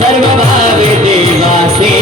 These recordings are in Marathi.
सर्व भावे देवासे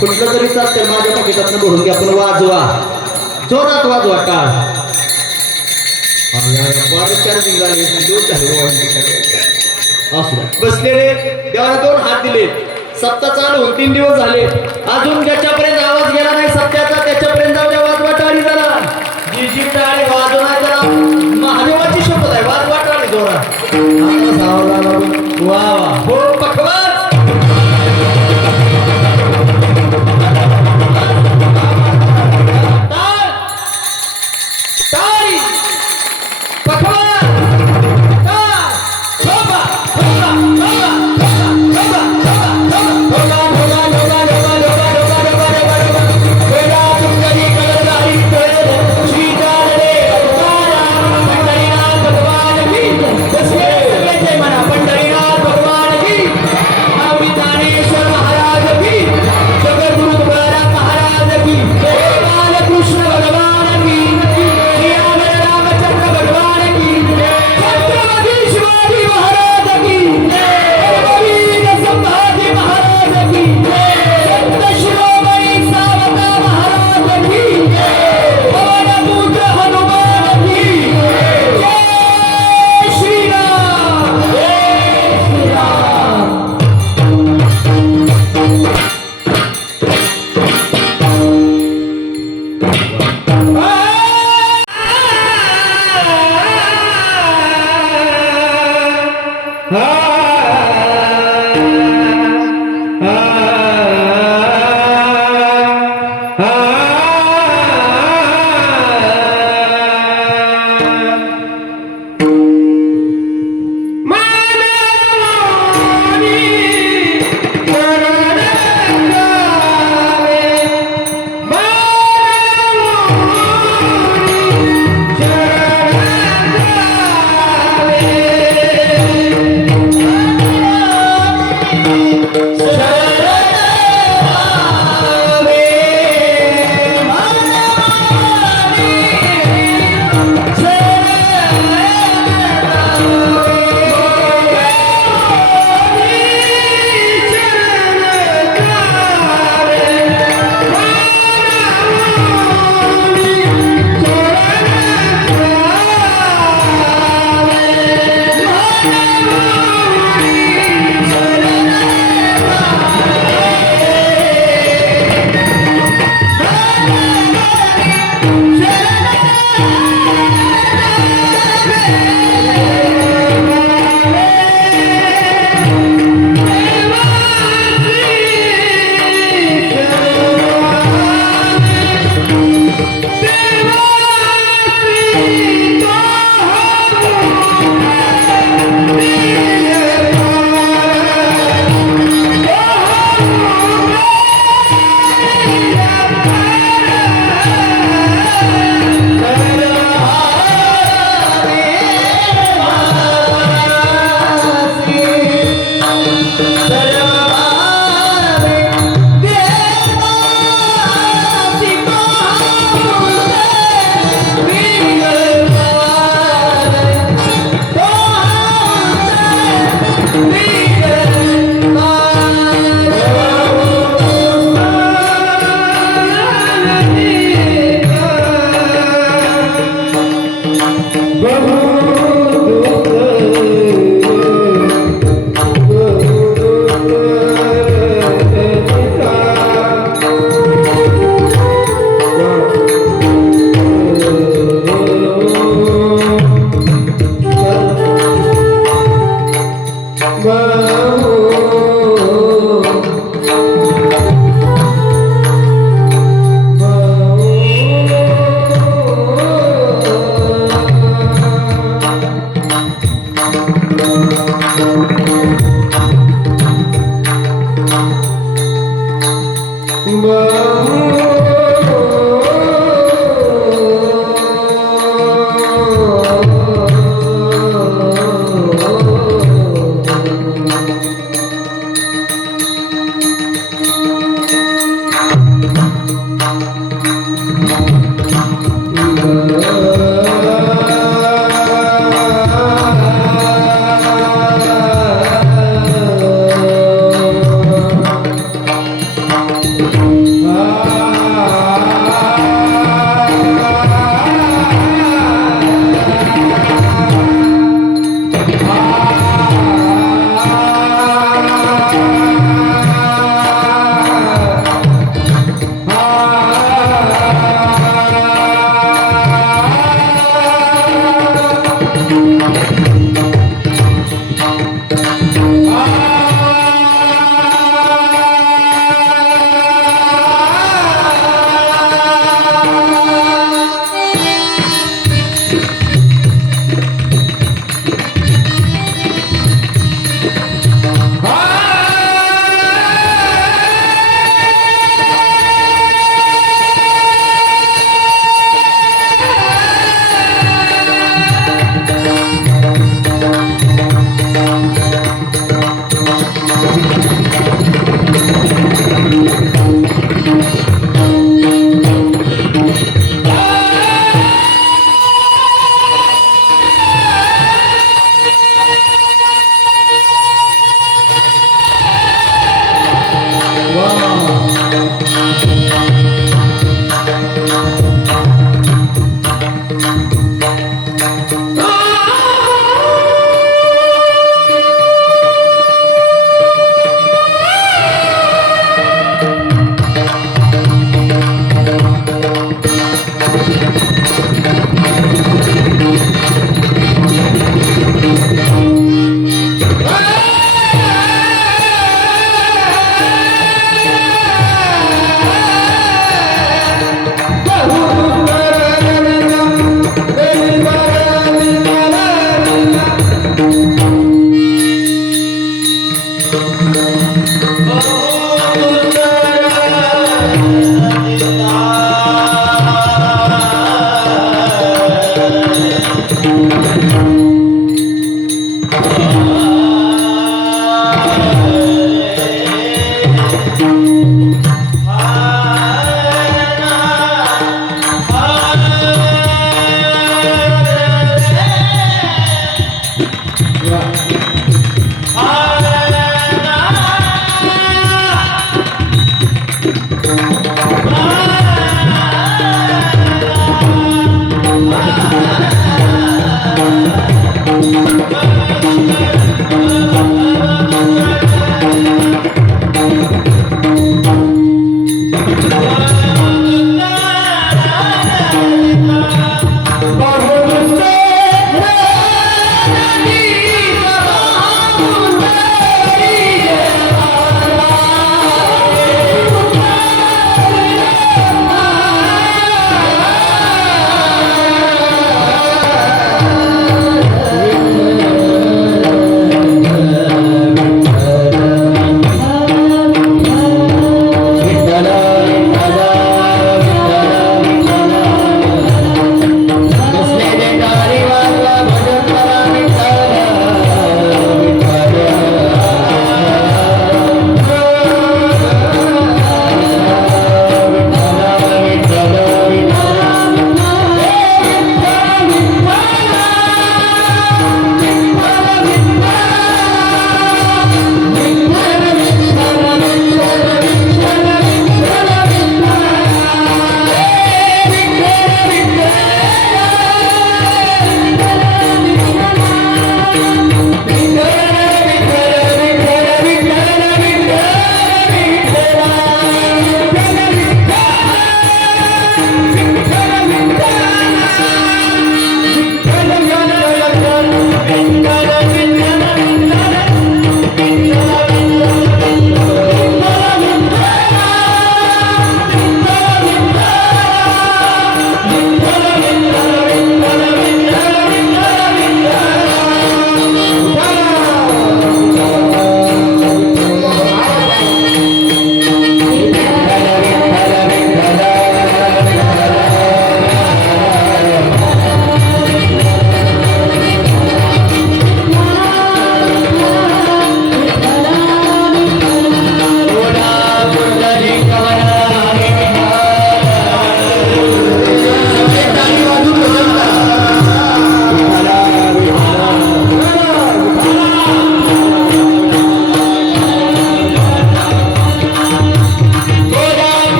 कुठलं तरी चालतं माझ्या पाकिटातनं भरून घ्या पण वाजवा जोरात वाजवा टाळ बसलेले देवाला 2 हात दिले सप्ताह चालू 3 दिवस झाले अजून ज्याच्यापर्यंत आवाज गेला नाही सप्त्याचा त्याच्यापर्यंत जाऊया वाजवा टाळी जरा जी टाळी वाजवणार महादेवाची शपथ आहे वाजवा टाळी जोरात वा वा हो पखवाज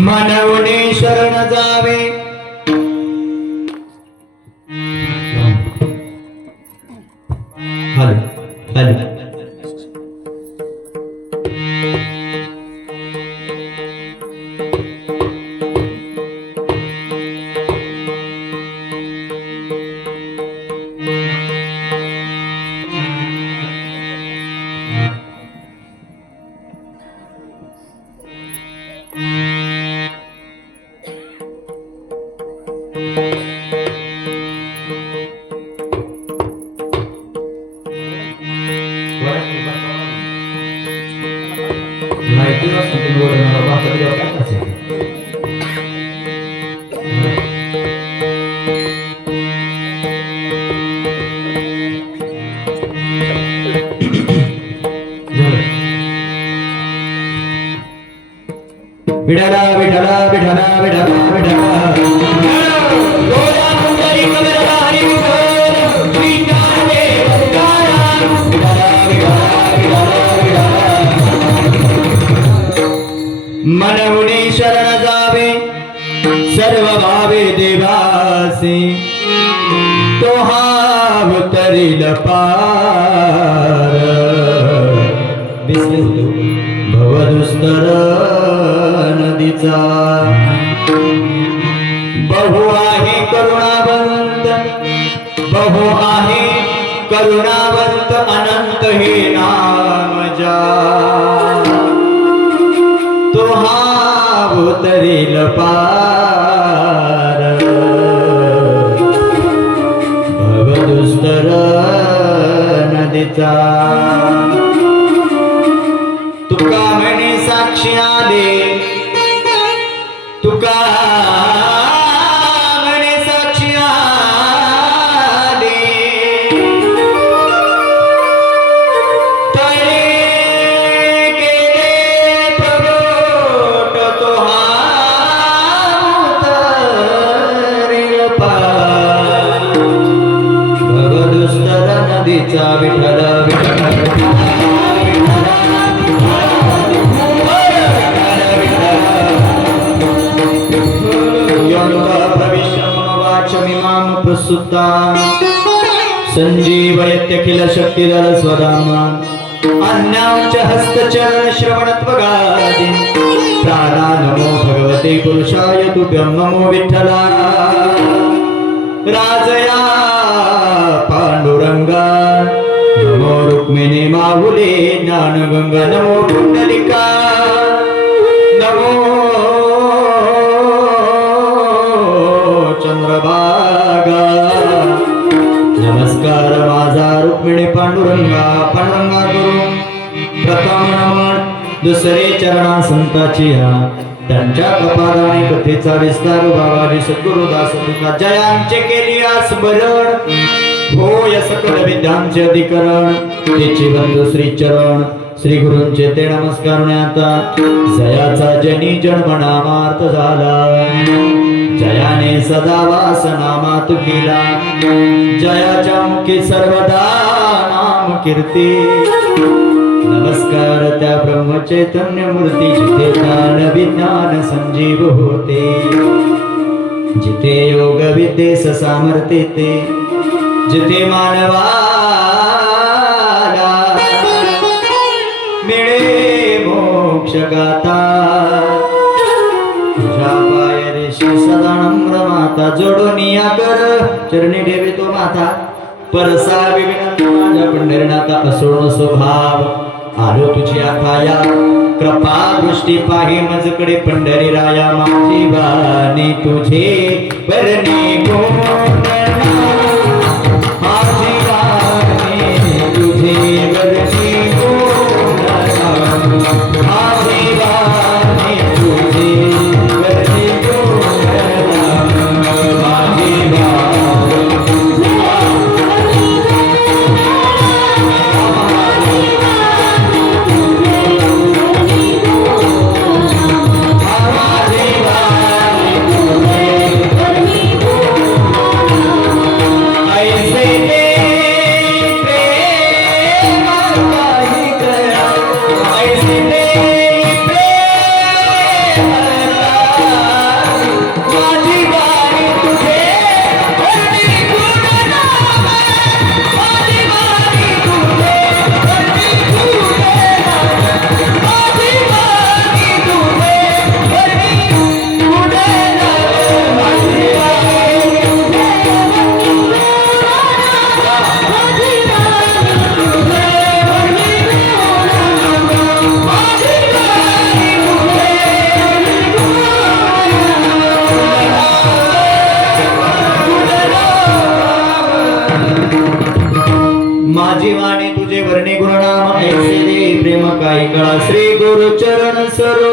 मनवणे शरण जावे हॅलो हॅलो माहिती नसते बोलणार बाकी काय असेल विठला विठला विठला विठला विठला मनवणे शरण जावे सर्व भावे देवासी तो हाव तरील पार भवदुस्तर नदीचा बहु आहे करुणावंत बहु आहे करुणावंत अनंत हे नाम जा तो हाव तरील पार भवदुस्तर नदीचा तुका म्हणे साक्षी आले तुका म्हणे साक्षी आले तळे गेले प्रगट तो हा उतरेल पार भगदुस्तर नदीचा विठ्ठल प्रसुद्धा संजीवयत्यखिल शक्तिधर स्वधामा अन्यांच हस्तचरण श्रवणत्वगादि प्राणा नमो भगवते पुरुषाय तुभ्यं नमो विठ्ठला राजया पांडुरंगा नमो रुक्मिणी माहुले ज्ञानगंगा नमो पुंडलिका नमो चंद्रभागा नमस्कार माझा रुक्मिणी पांडुरंगा पांडुरंगा करू प्रथम नमन दुसरे चरणा संताची त्यांच्या कपाळाने कथेचा विस्तार बाबाजी सद्गुरुदास तुका जयांचे केली स्मरण होय सकल विद्यांचे अधिकरण तेची बंधू श्री चरण श्री गुरूंचे ते नमस्कार आता जयाचा जनी जन्म नामार्थ झाला जयाने सदा वास नामात केला जयाच्या मुखी सर्वदा नाम कीर्ती नमस्कार त्या ब्रह्मचैतन्य मूर्ती जिथे ज्ञान विज्ञान संजीव होते जिथे योग विद्येस सामर्थ्य ते जिथे मानवाला मिळे मोक्ष गाता तुझ्या पाय रेषी सदा नम्र माता जोडून या कर चरणी ठेवी तो माता परसा विविनंत माझ्या पंढरीनाथा असोण स्वभाव आलो तुझी आखाया कृपा दृष्टी पाही मजकडे पंढरी राया माझी वाणी तुझे परणी गोंधळा माझी वाणी तुझे परणी गोंधळा माझी वाणी तुझे परणी गोंधळा माझी माझी वाणी तुझे वर्णी गुणनाम ऐसे दे प्रेम काही कळा श्री गुरु चरण सरोज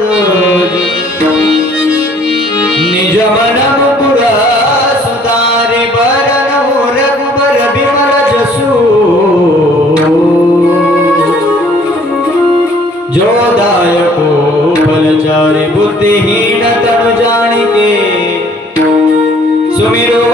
रज निज मन मुकुर सुधारे बरन रघुबर बिमल जसू जो दायको फलचारी बुद्धिहीन तनु जानिके सुमिरो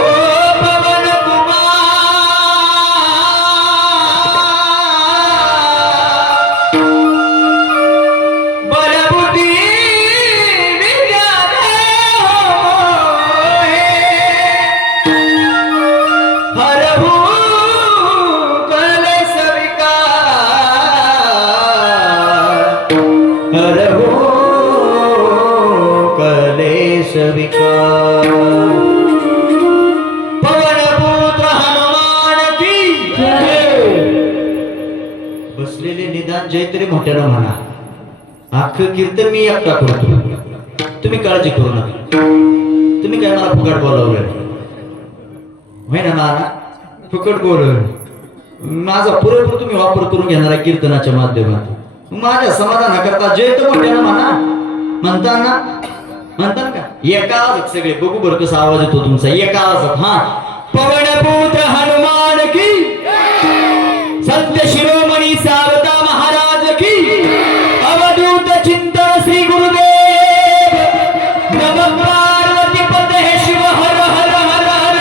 बसलेले निदान जयतरी मोठ्यानं म्हणा अख्खं कीर्तन मी एकटा करतो तुम्ही काळजी करू नका तुम्ही काय मला फुकट बोलवलं होय ना नाना फुकट बोलवलं माझा पुरेपूर तुम्ही वापर करून घेणार कीर्तनाच्या माध्यमातून माझ्या समाधानाकरता जय तर मोठ्यानं म्हणता का एका आवाजात सगळे बघू बरं कसा आवाज येतो तुमचा एका आवाजात. हा, पवनपुत्र हनुमान की, सत्य शिरोमणी सावता महाराज की, अवधूत चिंतन श्री गुरुदेव, नमः पार्वती पते शिव हर हर हर हर.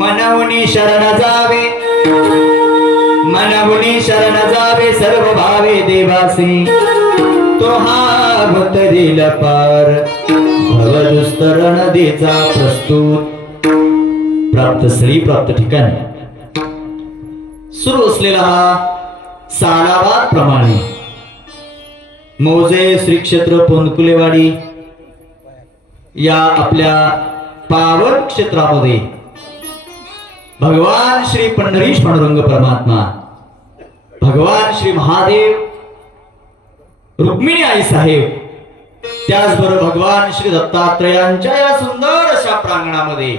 मनहुनी शरण जावे, मनहुनी शरण जावे सर्व भावे देवासी, तो हा भक्त दिल पार, भवदुस्तरण देचा प्रस्तुत. प्राप्त स्थळी प्राप्त ठिकाणी सुरू असलेला हा सालावाद प्रमाणे मौजे श्री क्षेत्र पोंदकुलेवाडी या आपल्या पावन क्षेत्रामध्ये भगवान श्री पंढरीश पांडुरंग परमात्मा, भगवान श्री महादेव, रुक्मिणी आई साहेब, त्याचबरोबर भगवान श्री दत्तात्रयांच्या या सुंदर अशा प्रांगणामध्ये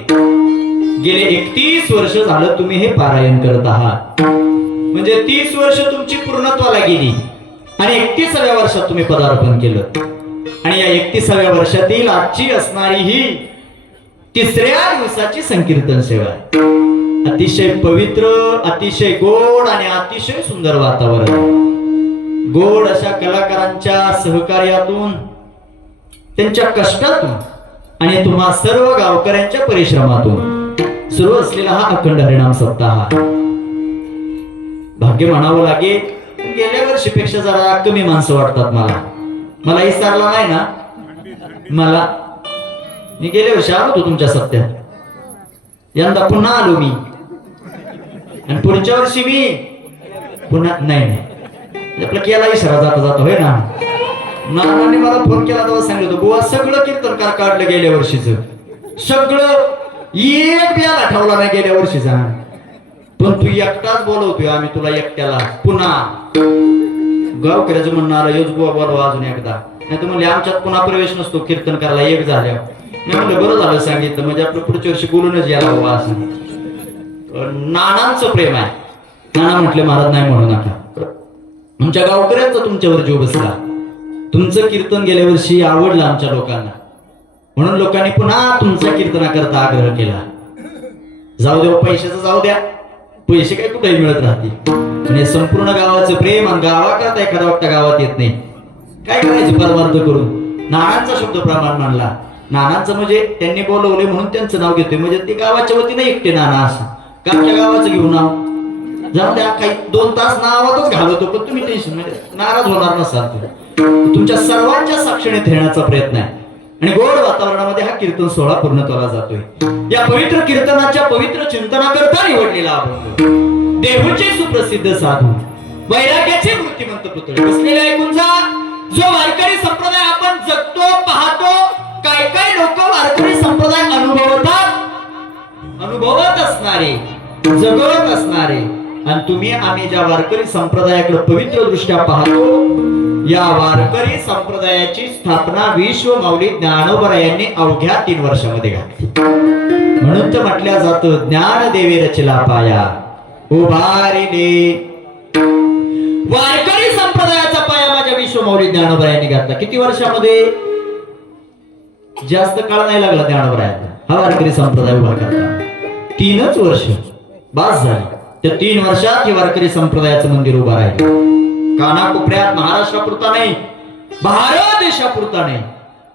गेले 31 वर्ष झालं तुम्ही हे पारायण करत आहात. म्हणजे 30 वर्ष तुमची पूर्णत्वाला गेली आणि 31व्या वर्षात तुम्ही पदार्पण केलं. आणि या 31व्या वर्षातील आजची असणारी ही 3ऱ्या दिवसाची संकीर्तन सेवा आहे. अतिशय पवित्र, अतिशय गोड आणि अतिशय सुंदर वातावरण. गोड अशा कलाकारांच्या सहकार्यातून, त्यांच्या कष्टातून आणि तुम्हा सर्व गावकऱ्यांच्या परिश्रमातून सुरू असलेला हा अखंड हरिनाम सप्ताह भाग्य म्हणावं लागेल. गेल्या वर्षीपेक्षा जरा कमी माणसं वाटतात मला विसरला नाही ना. मी गेल्या वर्षी आलो होतो तुमच्या सप्त्यात, यंदा पुन्हा आलो मी, आणि पुढच्या वर्षी मी पुन्हा नाही. आपला केला इशारा जाता जाता होय ना. नानाने मला फोन केला तेव्हा सांगितलं बुवा सगळं कीर्तनकार काढलं गेल्या वर्षीच, सगळं एक बियाला ठेवला नाही गेल्या वर्षीचा, पण तू एकटाच बोलवतोय आम्ही तुला एकट्याला. पुन्हा गावकऱ्याचं म्हणणं आलं योज बुवा बोलवा अजून एकदा, नाही तर म्हणले आमच्यात पुन्हा प्रवेश नसतो कीर्तनकाराला एक झाल्या. मी म्हणलं बरं झालं सांगितलं, म्हणजे आपलं पुढच्या वर्षी बोलूनच यायला हवं असं. नानांचं प्रेम आहे. नाना म्हटले महाराज नाही म्हणू नका, आमच्या गावकऱ्यांचा तुमच्यावर जीव बसला, तुमचं कीर्तन गेल्या वर्षी आवडलं आमच्या लोकांना, म्हणून लोकांनी पुन्हा तुमचा कीर्तनाकरता आग्रह केला. जाऊ द्या पैशाचं, जाऊ द्या, पैसे काय कुठेही मिळत राहतील, आणि संपूर्ण गावाचं प्रेम आणि गावाकरता एखादा वक्ता गावात येत नाही, काय करायचं परमार्थ करून. नानांचा शब्द प्रमाण मानला. नानांचं म्हणजे त्यांनी बोलवले म्हणून त्यांचं नाव घेतोय, म्हणजे ते गावाच्या वतीने एकटे नाना असं का आमच्या गावाचं घेऊन नाव. जाऊ द्या, काही 2 तास नावातच घालवतो, पण तुम्ही टेन्शन म्हणजे नाराज होणार नसाल. तुमच्या सर्वांच्या साक्षीने ठेवण्याचा प्रयत्न आहे, आणि गोड वातावरणामध्ये हा कीर्तन सोहळा पूर्णत्वाला जातोय. या पवित्र कीर्तनाच्या पवित्र चिंतनाकरता निवडलेला अभंग देहूचे सुप्रसिद्ध साधू, वैराग्याचे मूर्तिमंत पुतळे बसलेले ऐकून जा. जो वारकरी संप्रदाय आपण जगतो, पाहतो, काय लोक वारकरी संप्रदाय अनुभवत असणारे, जगत असणारे, आणि तुम्ही आम्ही ज्या वारकरी संप्रदायाकडे पवित्र दृष्ट्या पाहतो, या वारकरी संप्रदायाची स्थापना विश्व माऊली ज्ञानोबा यांनी अवघ्या 3 वर्षामध्ये घातली. म्हणून तर म्हटल्या जातं ज्ञानदेवे रचला पाया उभारिले. वारकरी संप्रदायाचा पाया माझ्या विश्व माऊली ज्ञानोबा यांनी घातला. किती वर्षामध्ये? जास्त काळ नाही लागला ज्ञानोबा हा वारकरी संप्रदाय उभा करता. 3च वर्ष बास झाली. त्या 3 वर्षात हे वारकरी संप्रदायाचं मंदिर उभा राहिलं. कानाकोपऱ्यात, महाराष्ट्रापुरता नाही, भारत देशापुरता नाही,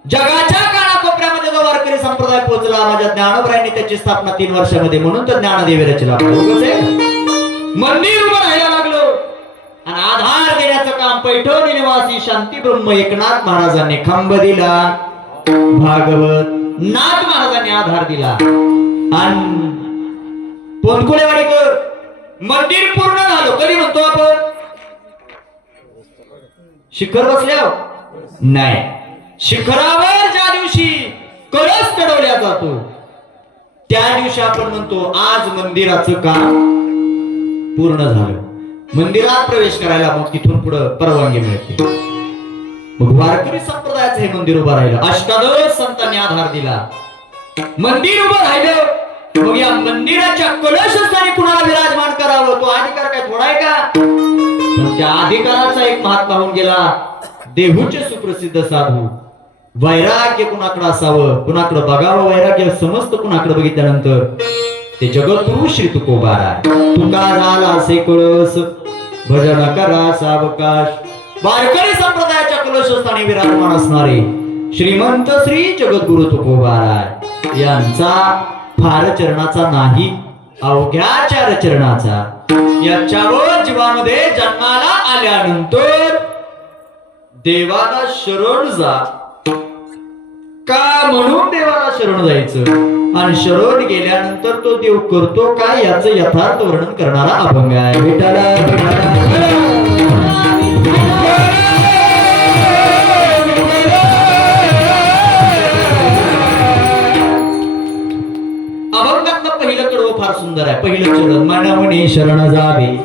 जगाच्या कानाकोपऱ्यामध्ये जो वारकरी संप्रदाय पोहोचला माझ्या ज्ञानोबरायांनी त्याची स्थापना 3 वर्षामध्ये. म्हणून तर ज्ञानदेवे रचला मंदिर उभं राहायला लागलो. आणि आधार देण्याचं काम पैठण निवासी शांती ब्रह्म एकनाथ महाराजांनी खांब दिला. भागवत नाथ महाराजांनी आधार दिला. आणि पोंदकुलेवाडीकर मंदिर पूर्ण झालं. कधी म्हणतो आपण? शिखर बसल्यावर नाही, शिखरावर ज्या दिवशी कळस चढवल्या जातो त्या दिवशी आपण म्हणतो आज मंदिराचं काम पूर्ण झालं. मंदिरात प्रवेश करायला मग तिथून पुढे परवानगी मिळते. मग वारकरी संप्रदायाचं हे मंदिर उभं राहिलं. अष्टादश संतांनी आधार दिला. मंदिर उभं राहिलं. मग या मंदिराच्या कलशस्थानी कुणाला विराजमान करावं, तो अधिकार काय थोडा आहे का? पण त्या अधिकाराचा एक महात्मा होऊन गेला, देहूचे सुप्रसिद्ध साधू. वैराग्य कुणाकडे असावं, कुणाकडे बघावं, वैराग्य समस्त कुणाकडे बघितल्यानंतर ते जगद्गुरु श्री तुकोबारा. तुका झाला असे कळस, भजन करा सावकाश. वारकरी संप्रदायाच्या कलशस्थानी विराजमान असणारे श्रीमंत श्री जगद्गुरु तुकोबाराय यांचा फार चरणाचा नाही, अवघ्या चार चरणाचा. याच्यावर जीवामध्ये जन्माला आल्यानंतर देवाला शरण जा का म्हणून देवाला शरण जायचं, आणि शरण गेल्यानंतर तो देव करतो काय याचं यथार्थ वर्णन करणारा अभंग आहे. अभंगातलं पहिलं कडवं फार सुंदर आहे. पहिलं चरण, मनवणे शरण जावे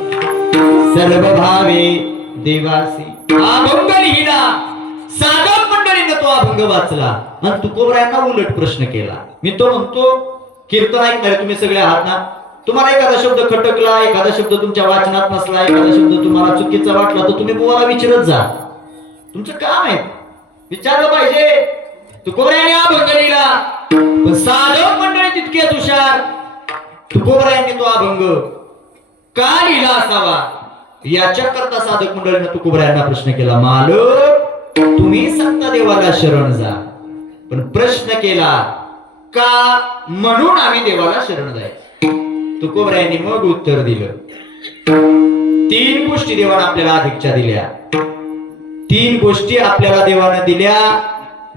सर्व भावे देवासी. अभंग लिहिला, साधक मंडळीने तो अभंग वाचला आणि तुकोबरायांना उलट प्रश्न केला. मी तो म्हणतो, कीर्तन ऐकणारे तुम्ही सगळे आहात ना, तुम्हाला एखादा शब्द खटकला, एखादा शब्द तुमच्या वाचनात नसला, एखादा शब्द तुम्हाला चुकीचा वाटला तर तुम्ही बुवाला विचारत जा. तुमचं काम आहे, विचारलं पाहिजे. तुकोबरायांनी अभंग लिहिला, पण साधक मंडळी तितकेच हुशार. तुकोबरायांनी तो अभंग का लिहिला असावा याच्या करता साधक मंडळीने तुकोबरायांना प्रश्न केला. मालक, तुम्ही सांगता देवाला शरण जा, पण प्रश्न केला का म्हणून आम्ही देवाला शरण जायचं. तुकोबरायांनी मग उत्तर दिलं. 3 गोष्टी देवाने आपल्याला अधिकच्या दिल्या. 3 गोष्टी आपल्याला देवाने दिल्या,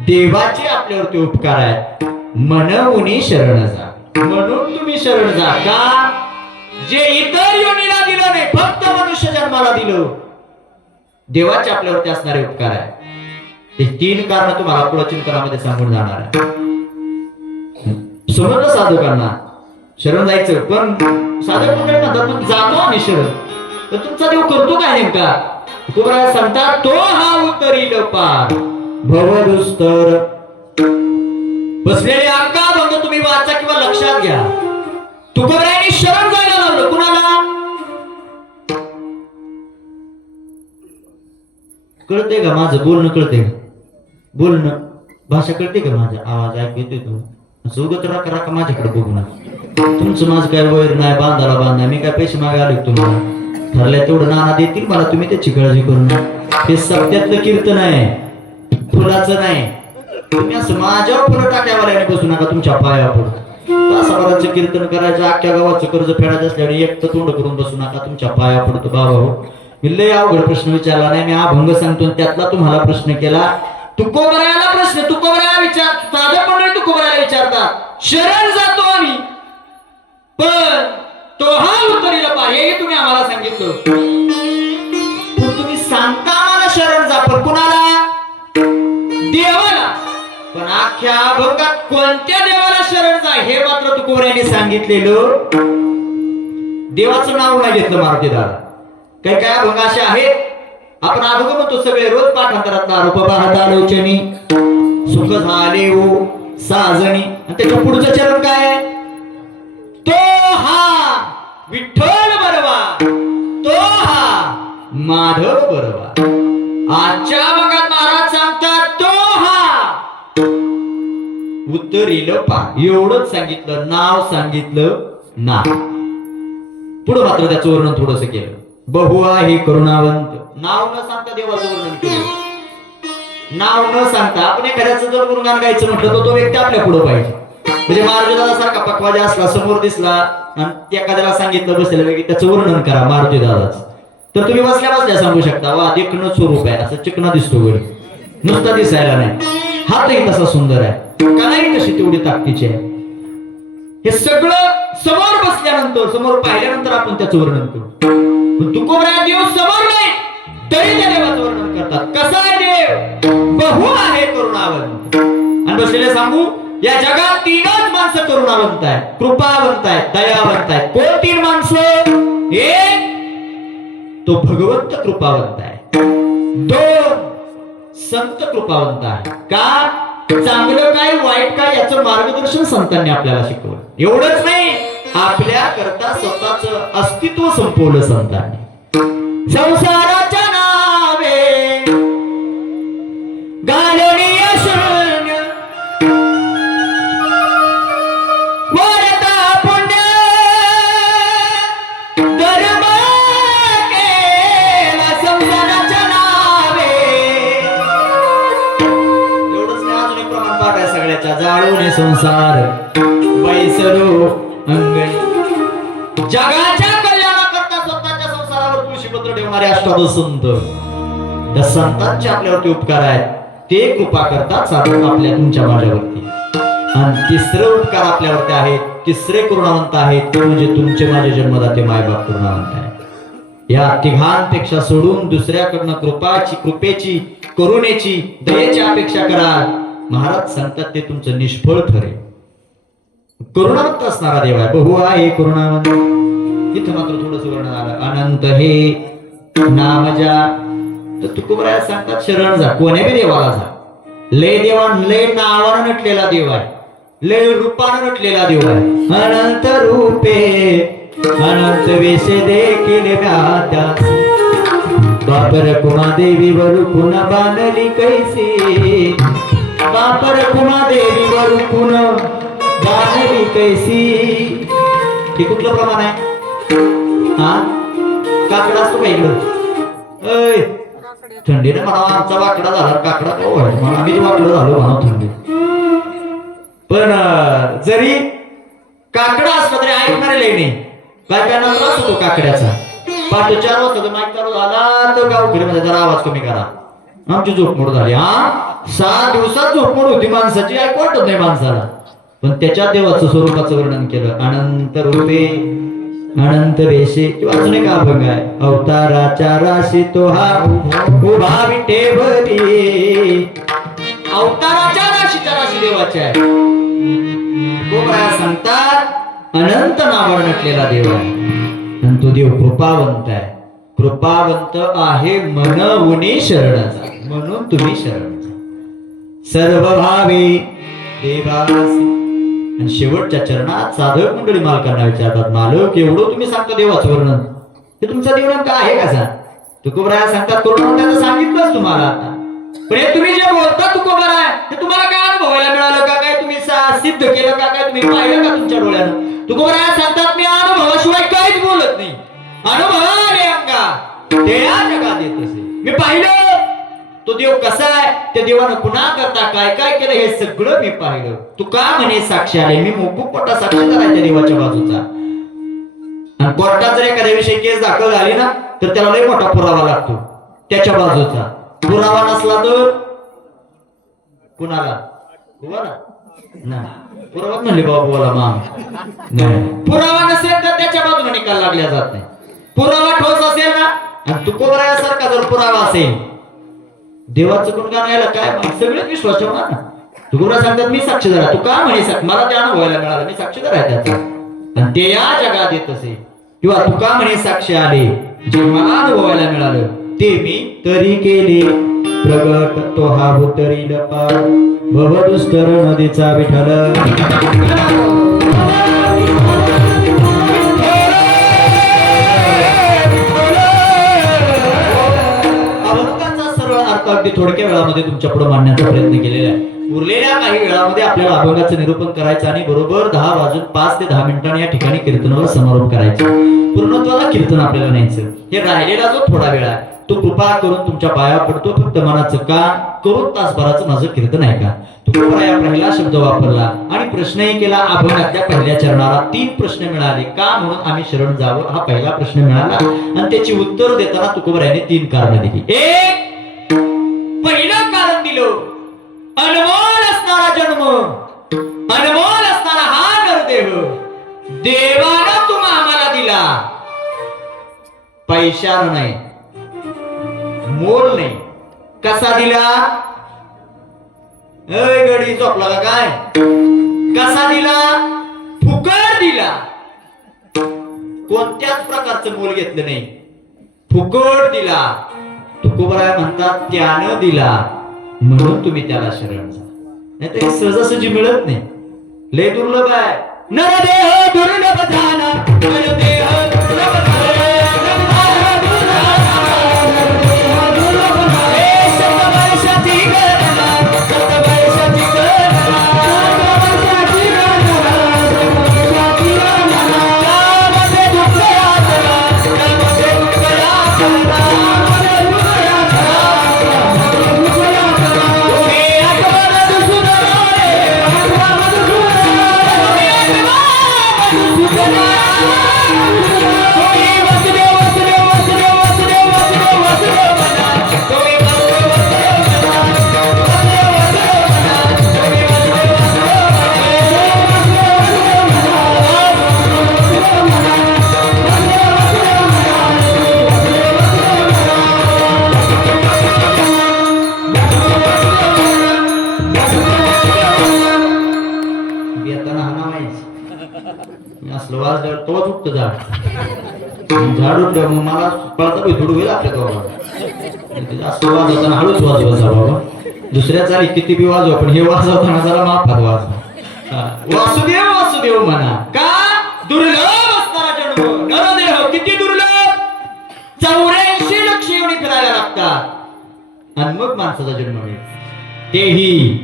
देवाचे आपल्यावरती उपकार आहेत. मनवून शरण जा, म्हणून तुम्ही शरण जा. का? जे इतर योनीला दिलं नाही, फक्त मनुष्य जन्माला दिलं, देवाचे आपल्यावरती असणारे उपकार आहे. ते 3 कारण तुम्हाला पुढे चिंतनामध्ये सांगून जाणार आहे. समजलं साधकांना शरण जायचं, पण साधक मंडळी म्हणतात मग जातो आम्ही शरण, तर तुमचा देव करतो काय नेमका? तुकोबराय सांगतात, तो हा उतरील पार भवदुस्तर. बसलेले अक्का अभंग तुम्ही वाचा किंवा लक्षात घ्या. तुकोबरायांनी शरण जायला लावलं कुणाला? कळते का माझं बोलणं? कळते का बोलणं? भाषा कळते का? माझा आवाज ऐकू येतोय तो? सोबत राखा राखा माझ्याकडे बघू ना. तुमचं माझं काय वैर नाही, बांधाला बांधा. मी काय पैसे मागे आले तुम्हाला? ठरल्या तेवढं नाना देतील मला, तुम्ही त्याची काळजी करू नका. हे सत्यातलं कीर्तन आहे, फुलाचं नाही. तुम्ही असं माझ्यावर फुलं टाक्यावाल्याने बसू नका, तुमच्या पाया पडतो. तासाभराचं कीर्तन करायचं, अख्ख्या गावाचं कर्ज फेडायचं असल्यावर एक तर तोंड करून बसू नका, तुमच्या पाया पडतो. बाबा हो, मी लय अवघड प्रश्न विचारला नाही, मी अभंग सांगतो त्यातला तुम्हाला प्रश्न केला. तुकोबरायाला प्रश्न, तुकोबराया विचार, साधक मंडळी तुकोबरायाला विचारतात, शरण जातो आम्ही, पण तो हा उतरीला पाहिजे हे तुम्ही आम्हाला सांगितलं. पण तुम्ही सांगता आम्हाला शरण जा, पण कुणाला? देवाला. पण अख्ख्या अभंगात कोणत्या देवाला शरण जा हे मात्र तुकोबरायांनी सांगितलेलं. देवाचं नाव नाही घेतलं मारुती दादा. काही काय अभंग असे आहेत, आपण अभंग म्हणतो सगळे रोज पाठांतरात, रूप पाहता लोचनी सुख झाले ओ साजणी, आणि त्याच्या पुढचं चरण काय आहे? तो हा विठ्ठल बरवा, तो हा माधव बरवा. आजच्या अभंगात महाराज सांगतात, तो हा उतरील पा. एवढंच सांगितलं, नाव सांगितलं ना. पुढे मात्र त्याचं वर्णन थोडस केलं. बहु आहे करुणावंत. नाव न सांगता देवाचं वर्णन केलं. नाव न सांगता आपण एखाद्याचं जर गुणगान गायचं म्हटलं तर तो व्यक्ती आपल्या पुढे पाहिजे. म्हणजे मारुतीदादा सारखा पक्वाजा असला, समोर दिसला आणि एखाद्याला सांगितलं बसलेलं व्यक्ती त्याचं वर्णन करा मारुतीदादाच, तर तुम्ही बसल्या बसल्या सांगू शकता, वा देखणं स्वरूप आहे, असं चिकना दिसतो वर, नुसता दिसायला नाही. हातही तसा सुंदर आहे, कलाही तशी तेवढी ताकदीची आहे. हे सगळं समोर बसल्यानंतर, समोर पाहिल्यानंतर आपण त्याचं वर्णन करू. पण तुकोबराया देव समोर नाही तरी त्या देवाचं वर्णन करतात. कसा आहे देव? बहु आहे करुणावंत. आणि बसलेले सांगू, या जगात 3च माणसं करुणावंत आहेत, कृपावंत आहेत, दयावंत आहेत. कोण 3 माणसं? एक तो भगवंत कृपावंत आहे, 2 संत कृपावंत आहे. का? चांगलं काय वाईट काय याचं मार्गदर्शन संतांनी आपल्याला शिकवलं. एवढंच नाही, आपल्या करता स्वतःच अस्तित्व संपवलं संतांनी. संसाराच्या नावे गालणी शून्य वरता पुण्य धर्म केला संसाराच्या नावे. एवढंच नाही, अजून एक प्रमाण पाठ आहे सगळ्याच्या. जाळून संसार बैसलो अंगणी. जगाच्या कल्याणाकरता स्वतःच्या संसारावर तुळशीपत्र ठेवणारे अष्टादश संत, त्या संतांचे आपल्यावरती उपकार आहेत, ते कृपा करतात साधक आपल्या तुमच्या माझ्यावरती. आणि तिसरे उपकार आपल्यावरती आहेत, तिसरे करुणावंत आहेत, ते म्हणजे तुमचे माझे जन्मदाते मायबाप करुणावंत आहेत. या तिघांपेक्षा सोडून दुसऱ्याकडनं कृपेची, करुणेची, दयेची अपेक्षा करा, महाराज सांगतात ते तुमचं निष्फळ ठरेल. करुणावंत असणारा देव आहे, बहु आहे करुणावंत. इथं मात्र थोडस वर्णन आलं, अनंत हे नाम ज्या. तर तुकोबराया सांगतात शरण जा, कोण्या बी देवाला जा. लय देवान, लय नावानं नटलेला देव आहे, लय रूपानं नटलेला देव आहे. अनंत रूपे अनंत वेश देखील व्यात्यास, बापर कुमा देवी वर कुण बांधली कैसी. बापर कुमा देवी वर कुण बांधली कैसी. हे कुठलं प्रमाण आहे? हा, काकडा असतो का इकडं? थंडीने म्हणा आमचा वाकडा झाला, काकडा म्हणा आम्ही वाकडं झालो म्हणा थंडी. पण जरी काकडा असला तरी ऐकणारे लेणे काय काय त्रास होतो काकड्याचा. पाठ 4 वाजता माईक चालू झाला तर गावकरी मध्ये जरा आवाज कमी करा, आमची झोपमोड झाली. हा, 6 दिवसात झोपमोड होती माणसाची, ऐकू वाटत नाही माणसाला. पण त्याच्या देवाचं स्वरूपाचं वर्णन केलं. अनंत रूपे अनंत वेशे. किंवा अजून एक अभंग आहे, अवताराच्या राशी तो हा उभा विठेवरी. अवताराच्या राशीच्या राशी देवाच्या आहे. गोबराया सांगतात अनंत नावावर नटलेला देव आहे, आणि तो देव कृपावंत आहे. कृपावंत आहे मनवुनी शरण जा, म्हणून तुम्ही शरण जा. सर्व भावे देवासी. आणि शेवटच्या चरणात साधक मंडळी मालकांना विचारतात, मालक एवढं तुम्ही सांगता देवाचं वर्णन, ते तुमचा देव नेमका आहे कसा? तुकोबराया सांगतात करुणावंताचं सांगितलंच तुम्हाला आता, पण हे तुम्ही जे बोलता तुकोबराया, ते तुम्हाला काय अनुभवायला मिळालं का? काय तुम्ही सिद्ध केलं का? काय तुम्ही पाहिलं का तुमच्या डोळ्यानं? तुकोबराया सांगतात मी अनुभवाशिवाय काहीच बोलत नाही. अनुभवाने अंगा ते या जगात येत असे. मी पाहिलं तो देव कसा आहे, त्या देवानं पुन्हा करता काय काय केलं हे सगळं मी पाहिलं. तू का म्हणे साक्षी आले, मी मोठा साक्षीदार आहे त्या देवाच्या बाजूचा. आणि कोर्टात जर एखाद्या विषयी केस दाखल झाली ना, तर त्याला लय मोठा पुरावा लागतो त्याच्या बाजूचा. पुरावा नसला तर कुणाला पुरावा म्हणले बाबूला माम नाही. पुरावा नसेल तर त्याच्या बाजूने निकाल लागला जात नाही. पुरावा ठोस असेल ना, आणि तुकोबरायासारखा जर पुरावा असेल, देवाचं गुणगान यायला काय सगळे विश्वास ठेवणार ना. तुकोबराया सांगतात मी साक्षीदार आहे. तू का म्हणे मला ते अनुभवायला मिळालं, मी साक्षीदार आहे त्याचा. आणि ते या जगात येत असे. किंवा तू का म्हणे साक्षी आले, जे मला अनुभवायला मिळालं ते मी तरी केले प्रगट. तो हा भूतरील पार भवदुस्तर नदीचा विठ्ठल. अगदी थोडक्या वेळामध्ये तुमच्या पुढे मांडण्याचा प्रयत्न केलेला आहे. उरलेल्या काही वेळामध्ये आपल्याला अभंगाचं निरूपण करायचं आणि बरोबर 10 वाजून 5 ते 10 मिनिटांनी या ठिकाणी कीर्तनावर समारोप करायचा. पूर्णत्वाला कीर्तन आपल्याला न्यायचं. हे राहिलेला जो थोडा वेळ आहे तो कृपा करून तुमच्या पाया पडतो. फक्त मनाचं का करून तासभराचं माझं कीर्तन आहे का? तुकोबराया पहिला शब्द वापरला आणि प्रश्नही केला. अभंगातल्या पहिल्या चरणाला 3 प्रश्न मिळाले. का म्हणून आम्ही शरण जावं हा पहिला प्रश्न मिळाला, आणि त्याची उत्तर देताना तुकोबरायाने 3 कारणं दिली. एक, पहिलं कारण दिलं अनमोल असणारा जन्म, अनमोल असणारा हा नरदेह देवानं तुम्हा आम्हाला दिला. पैशानं नाही, मोल नाही. कसा दिला? गडी झोपला का काय? कसा दिला? फुकट दिला. कोणत्याच प्रकारचं मोल घेतलं नाही, फुकट दिला. तुकोबराया म्हणतात त्यानं दिला म्हणून तुम्ही त्याला शरण जा. नाही तर सहजासहजी मिळत नाही, लय दुर्लभ आहे. नरदेह दुर्लभ झाला नरदेह दुर्लभ झाला शतवर्षाची गणना शतवर्षाची गणना त्यामध्ये दुःख यातना त्यामध्ये दुःख यातना तुम्ही आठवण दुसरं असलं वाजल्यावर तोच उठतं झाड उठलं मग मला पळता थोडं होईल आपल्या गावाला जास्त वाजवताना हळूच वाजवायचा बाबा दुसऱ्या चाली किती बी वाजवा पण हे वाजवताना जरा माफात वाजवा वासुदेव वासुदेव म्हणा का दुर्लभ असणारा जन्म नरदेह किती दुर्लभ 84 लक्ष येऊन फिरायला लागतात आणि मग माणसाचा जन्म मिळतो तेही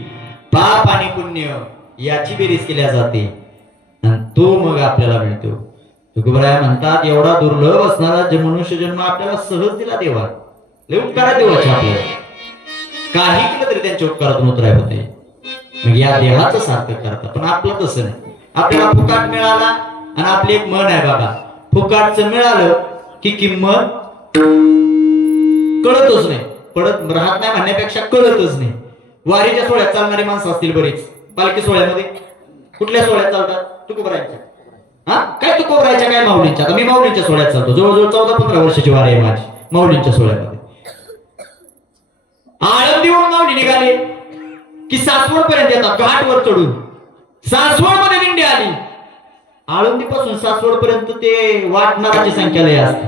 पाप आणि पुण्य याची बेरीज केल्या जाते आणि तो मग आपल्याला मिळतो तुकोबराय म्हणतात एवढा दुर्लभ असणारा मनुष्य जन्म आपल्याला सहज दिला देवा लय उपकार देवाचे आपल्याला काही केलं तरी त्यांच्या उपकारातून उतराय होते मग या देहाचं सार्थक करतात पण आपलं तसं नाही आपल्याला फुकाट मिळाला आणि आपली एक मन आहे बाबा फुकाटचं मिळालं की किंमत कळतच नाही पडत राहत नाही म्हणण्यापेक्षा कळतच नाही वारीच्या सोहळ्यात चालणारी माणसं असतील बरीच पालखी सोहळ्यामध्ये कुठल्या सोहळ्यात चालतात तुकोबरायच्या हा काय तुकोबरायच्या काय माऊलींच्या आता मी माऊलींच्या सोहळ्यात चालतो जवळजवळ 14-15 वर्षाची वारी आहे माझी माऊलींच्या सोहळ्यामध्ये आळंदीवरून माऊली निघाले की सासवड पर्यंत येतात घाटवर चढून सासवड मध्ये दिंडी आली आळंदी पासून सासवड पर्यंत ते वाटणाराची संख्या लय असते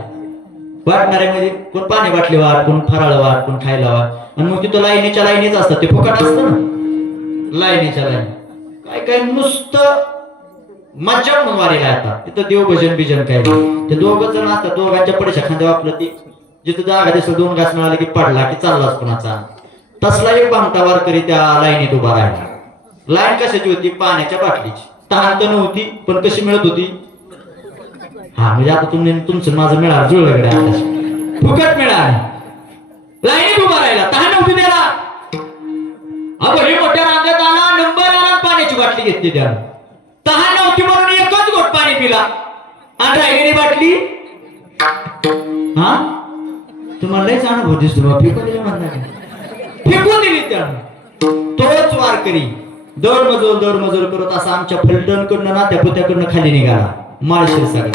वाटणारे म्हणजे कोण पाणी बाटली वाट कोण फराळ वाट कोण खायला वाट आणि मग तिथं लाईनीच्या लाईनीच असतात ते फुकट असतं ना लाईनीच्या लाईनी काय काय नुसतं मज्जा म्हणून वारीला येतात तिथं देव भजन बिजन काय ते दोघं जण असतात दोघांच्या पडशा खांद्या आपलं ती जिथं जागा दिसलं 2 घास मिळाले की पडला की चाललाच कुणाचा तसला एक बांगटा वारकरी त्या लाईनीत उभा राहिला लाईन कशाची होती पाण्याच्या बाटलीची तहान तर नव्हती पण कशी मिळत होती हा म्हणजे आता तुमचं माझं मिळालं जुळलं फुकट मिळालं लाईनीत उभा राहिला तहान नव्हती त्याला मोठ्या रांगेत आला नंबर आला पाण्याची बाटली घेतली त्यानं तहान नव्हती म्हणून एकच घोट पाणी पिला आणि राहिलेली बाटली हा तुम्हाला लयच अनुभव दिसतो फेकून दिली त्यानं तोच वारकरी दर मजल करत असा आमच्या फलटणकडनं ना त्या पुत्याकडनं खाली निघाला माळशेर सागर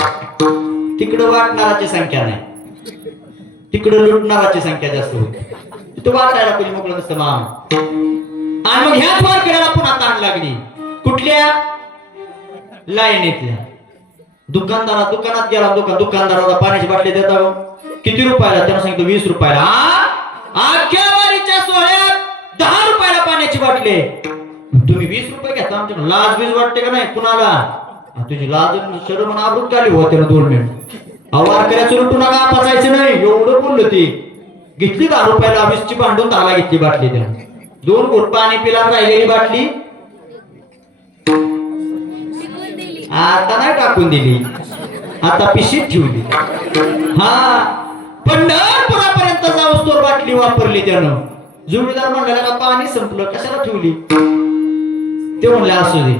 तिकडं वाटणाराची संख्या नाही तिकडं लुटणाराची संख्या जास्त होती तिथं वाटायला कोणी मोकळं नसतं मामा आणि मग ह्याच वारकऱ्याला पुन्हा ताण लागली कुठल्या लाईनीतल्या दुकानात गेला दुकानदाराला पाण्याची बाटली देता किती रुपयाला त्यानं सांगितलं 20 रुपयाला अख्ख्या वारीच्या सोहळ्यात 10 रुपयाला पाण्याची बाटली तुम्ही 20 रुपये घेता आमच्या लाज बीज वाटते का नाही कुणाला तुझी लाज शरम आणि आबरूच झाली होते ना 2 मिनिट वारकऱ्याचं लुटू नका पचायचं नाही एवढं बोललो ती घेतली 10 रुपयाला 20ची भांडून 10ला घेतली बाटली त्यानं 2 घोट पाणी पिला राहिलेली बाटली आता नाही टाकून दिली आता पिशीत ठेवली हा पंढरपुरापर्यंत जाऊस तोर बाटली वापरली त्यानं जोडीदार म्हणला का पाणी संपलं कशाला ठेवली ते म्हणले असू दे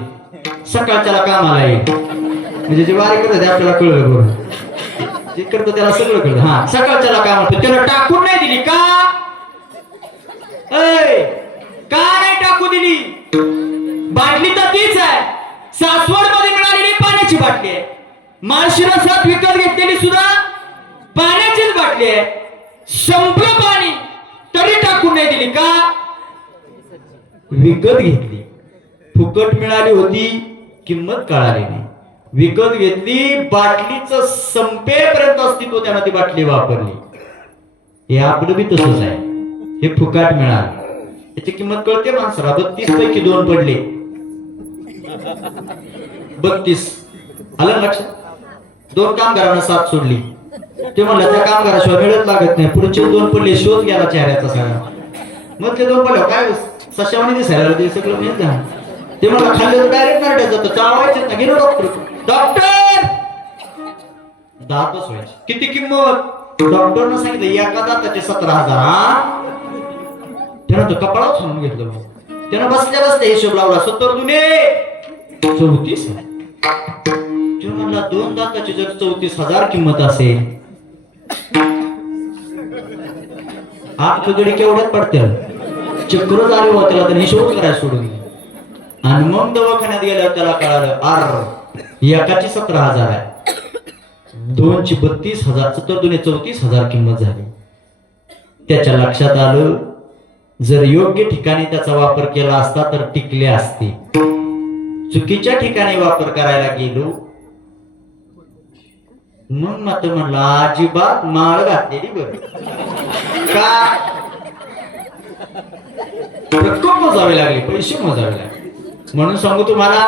सकाळच्याला कामाला येईल म्हणजे जे वारी करत आपल्याला कळलं बरोबर जे करतो त्याला सगळं कळलं हा सकाळच्याला काम होतं त्याला टाकून नाही दिली का नाही टाकू दिली बाटली तर तीच आहे सासवड मध्ये मिळालेली पाण्याची बाटली आहे माळशिरसात विकत घेतलेली सुद्धा पाण्याचीच बाटली आहे संपलं पाणी तरी टाकून नाही दिली का विकत घेतली फुकट मिळाली होती किंमत कळाली नाही विकत घेतली बाटलीचं संपेपर्यंत अस्तित्व त्यानं ती बाटली वापरली हे आपलं बी तसंच आहे हे फुकट मिळालं याची किंमत कळते माणसाला 32 पैकी 2 पडले 32. आलं लक्षात? 2 कामगारांना साथ सोडली. ते म्हणलं त्या कामगाराशिवाय मिळत लागत नाही. पुढचे 2 पडले, शोध गेला चेहऱ्याचा सगळा. मग ते 2 पडले काय सशावानी दिसायला ते सगळं माहित ना. ते मला खाल्लं तर डायरेक्ट नरड्यात जातं. चावायचं ना, गेलो डॉक्टर दातच व्हायचे. किती किंमत? डॉक्टरनं सांगितलं एका दाताचे 17,000. हा त्यानं तर कपाळावर सांगून घेतलं. त्यानं बसल्या बसल्या हिशोब लावला. 70 दुने 34. तो म्हणला 2 दाताची जर 34,000 किंमत असेल, आठ गडी केवढ्यात पडते? चक्र झाले हो त्याला. तर हिशोब करायला सोडून. आणि मग दवाखान्यात गेल्यावर त्याला कळालं एकाची 17,000 आहे, 2ची 32,000, 70 दुने 34,000 किंमत झाली. त्याच्या लक्षात आलं जर योग्य ठिकाणी त्याचा वापर केला असता तर टिकले असते. चुकीच्या ठिकाणी वापर करायला गेलो मग मत म्हणला अजिबात माळ घातलेली बरं. का? रक्कम मोजावी लागली, पैसे मोजावे लागले. म्हणून सांगू तुम्हाला,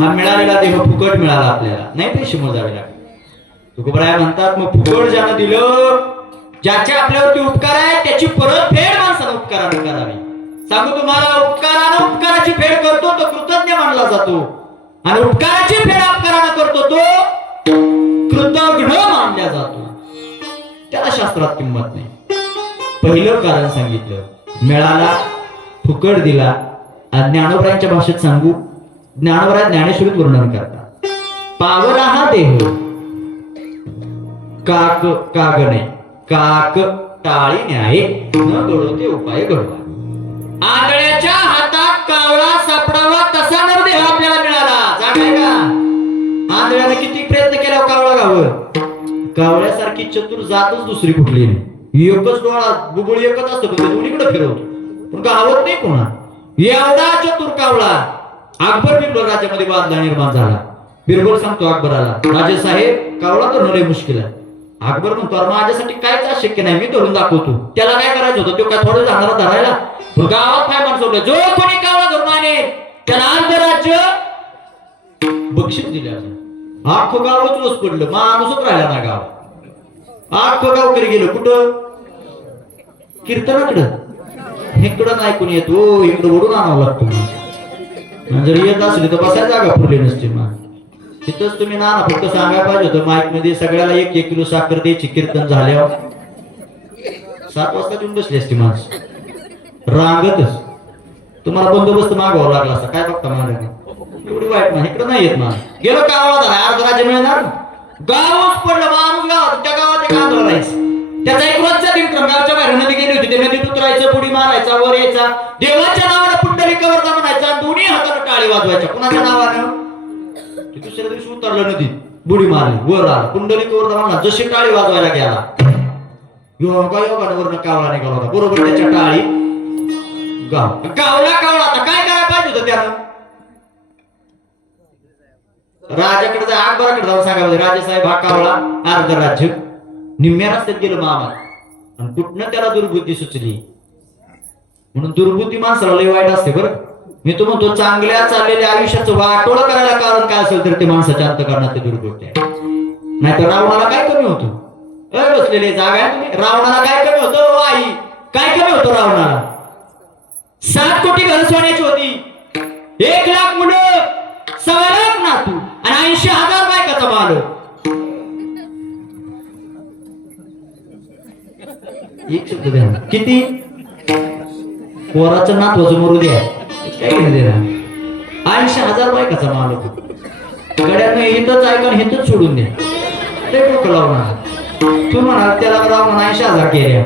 हा मिळालेला देह फुकट मिळाला आपल्याला, नाही पैसे मोजावे लागले. तुकोबराय म्हणतात मग फुकट ज्यानं दिलं, ज्याचे आपल्यावरती उपकार आहे त्याची परतफेड माणसानं उपकारानं करावी. सांगू तुम्हाला, उपकारानं उपकाराची फेड करतो तो कृतज्ञ मानला जातो, आणि उपकाराची फेड उपकारानं करतो तो कृतज्ञ मानला जातो. त्याला शास्त्रात किंमत नाही. पहिलं कारण सांगितलं, मिळाला, फुकट दिला. ज्ञानोबरायांच्या भाषेत सांगू, ज्ञानोबराय ज्ञानेश्वरीत वर्णन करतात. पावला हा देह काक कागणे, काक टाळी न्याय न घडवते उपाय घडवा. आंधळ्याच्या हातात कावळा सापडावा तसा नरदेह आपल्याला मिळाला. जागाय का? आंधळ्याने किती प्रयत्न केला कावळा गावं, कावळ्यासारखी चतुर जातच दुसरी कुठली नाही. एकच डोळा बुबुळ एकच असतो, पण दोन्हीकडे फिरवतो, पण गावत नाही कोणा. एवढा चतुर कावळा. अकबर बिरबल राज्यामध्ये वाद निर्माण झाला. बिरबल सांगतो अकबराला, राजे साहेब कावळा धरणं लय मुश्किल आहे. अकबर म्हणतो माझ्यासाठी काहीच अशक्य नाही, मी धरून दाखवतो. त्याला काय करायचं होतं, तो काय थोडं जाणारा धरायला. पण गावात काय माणसं, जो कोणी कावळा धरून आणेल त्याला आंतरराज्य बक्षीस दिलं. अख्खं गावच रोज पडलं, माणूसच राहिला ना गाव. अख्खं गावकरी गेलं कुठं? कीर्तनाकडं. इकडं नाही कोणी येत, हो इकडं ओढून आणावं लागतं. जर येत असली तर बसायला जागा पुरली नसते. मग तिथंच तुम्ही नाना फक्त सांगायला पाहिजे होतं माईक मध्ये, सगळ्याला 1-1 किलो साखर द्यायची. कीर्तन झाल्यावर 7 वाजता येऊन बसली असती माणसं रांगतच. तुम्हाला बंदोबस्त मागवावा लागला असता. काय बघता महाराज एवढी वाईट नाही. इकडं नाही येत माणूस. गेलो गावाला अर्ध राज्य मिळणार, गावच पडलं. माणूस गावात, त्या गावात एक आंदोलन राहायचं. त्याचा एक रोजचा दिनक्रम. गावच्या बाहेर नदी गेली होती, त्या नदीत उतरायचं, बुडी मारायचा, वर यायचा, देवाच्या नावानं पुंडलिकावर म्हणायचा, दोन्ही हाताने टाळी वाजवायच्या. कुणाच्या नावानं? दुसऱ्या दिवशी उतरलं नदीत, बुडी मारली, वर आला, पुंडलिकावर म्हणला, जशी टाळी वाजवायला गेला योगानं कावळा निघाला होता. बरोबर त्याच्या टाळी गावला कावळा. आता काय करायला पाहिजे होतं त्यानं? राजाकडे जा, अकबराकडे जाऊन सांगावं, राजे साहेब हा कावळा अर्ध राज्य निम्म्या रस्त्यात गेलं मामा. आणि कुठनं त्याला दुर्बुद्धी सुचली. म्हणून दुर्बुद्धी माणसाला लय वाईट असते बरं. मी तो म्हणतो, चांगल्या चाललेल्या आयुष्याचं वाटोळ करायला कारण काय असेल तर ते माणसाच्या अंतःकरणात ते दुर्बुद्धी आहे. नाहीतर रावणाला काय कमी होतं? बसलेले जागा आहे तुम्ही. रावणाला काय कमी होतं? आई काय कमी होतं रावणाला? 7 कोटी घर सोन्याची होती, 1 लाख मुलं, 1.25 लाख नातू आणि 80,000 बायकाचा माल. एक शब्द द्या, किती? पोराचं नातवाचं मरू द्या, काय देणार? 80,000 बायकाचा माल होतो. गड्यांना इथंच ऐका, इथंच सोडून द्या. ते डोकं लावणार. तू म्हणाल त्याला रावण 80,000 केल्या,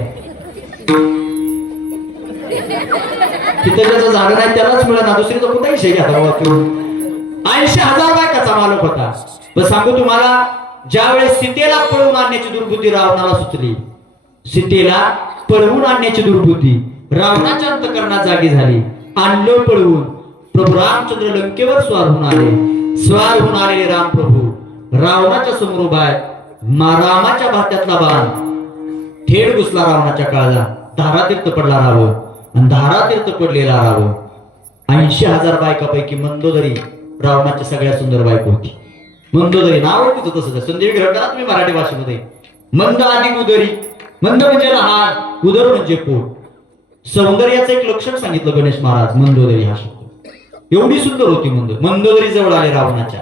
तिथं ज्याचं झालं नाही त्यालाच मिळणार, दुसरी तर कुठेही शे घ्या. 80,000 बायकाचा मालक होता. पण सांगू तुम्हाला, ज्यावेळेस सीतेला पळवून आणण्याची दुर्बुद्धी रावणाला सुचली, सीतेला पळवून आणण्याची दुर्बुद्धी रावणाच्या अंतःकरणात जागी झाली. आणलं पळवून. प्रभू रामचंद्र लंकेवर स्वार होऊन आले. स्वार होऊन आलेले रामप्रभू रावणाच्या समोर उभा आहेत. रामाच्या भात्यातला बाण थेट घुसला रावणाच्या काळजा. धारातीर्थ पडला रावण, आणि धारातीर्थ पडलेला रावण 80,000 बायकापैकी मंदोदरी रावणाची सगळ्यात सुंदर बायको होती मंदोदरी. नाव तिचं तसंच आहे. संधी विग्रह करा तुम्ही मराठी भाषेमध्ये. मंद अधिक उदरी. मंद म्हणजे लहान, उदर म्हणजे पोट. सौंदर्याचं एक लक्षण सांगितलं गणेश महाराज मंदोदरी हा शब्द. एवढी सुंदर होती मंदोदरी जवळ आले रावणाच्या.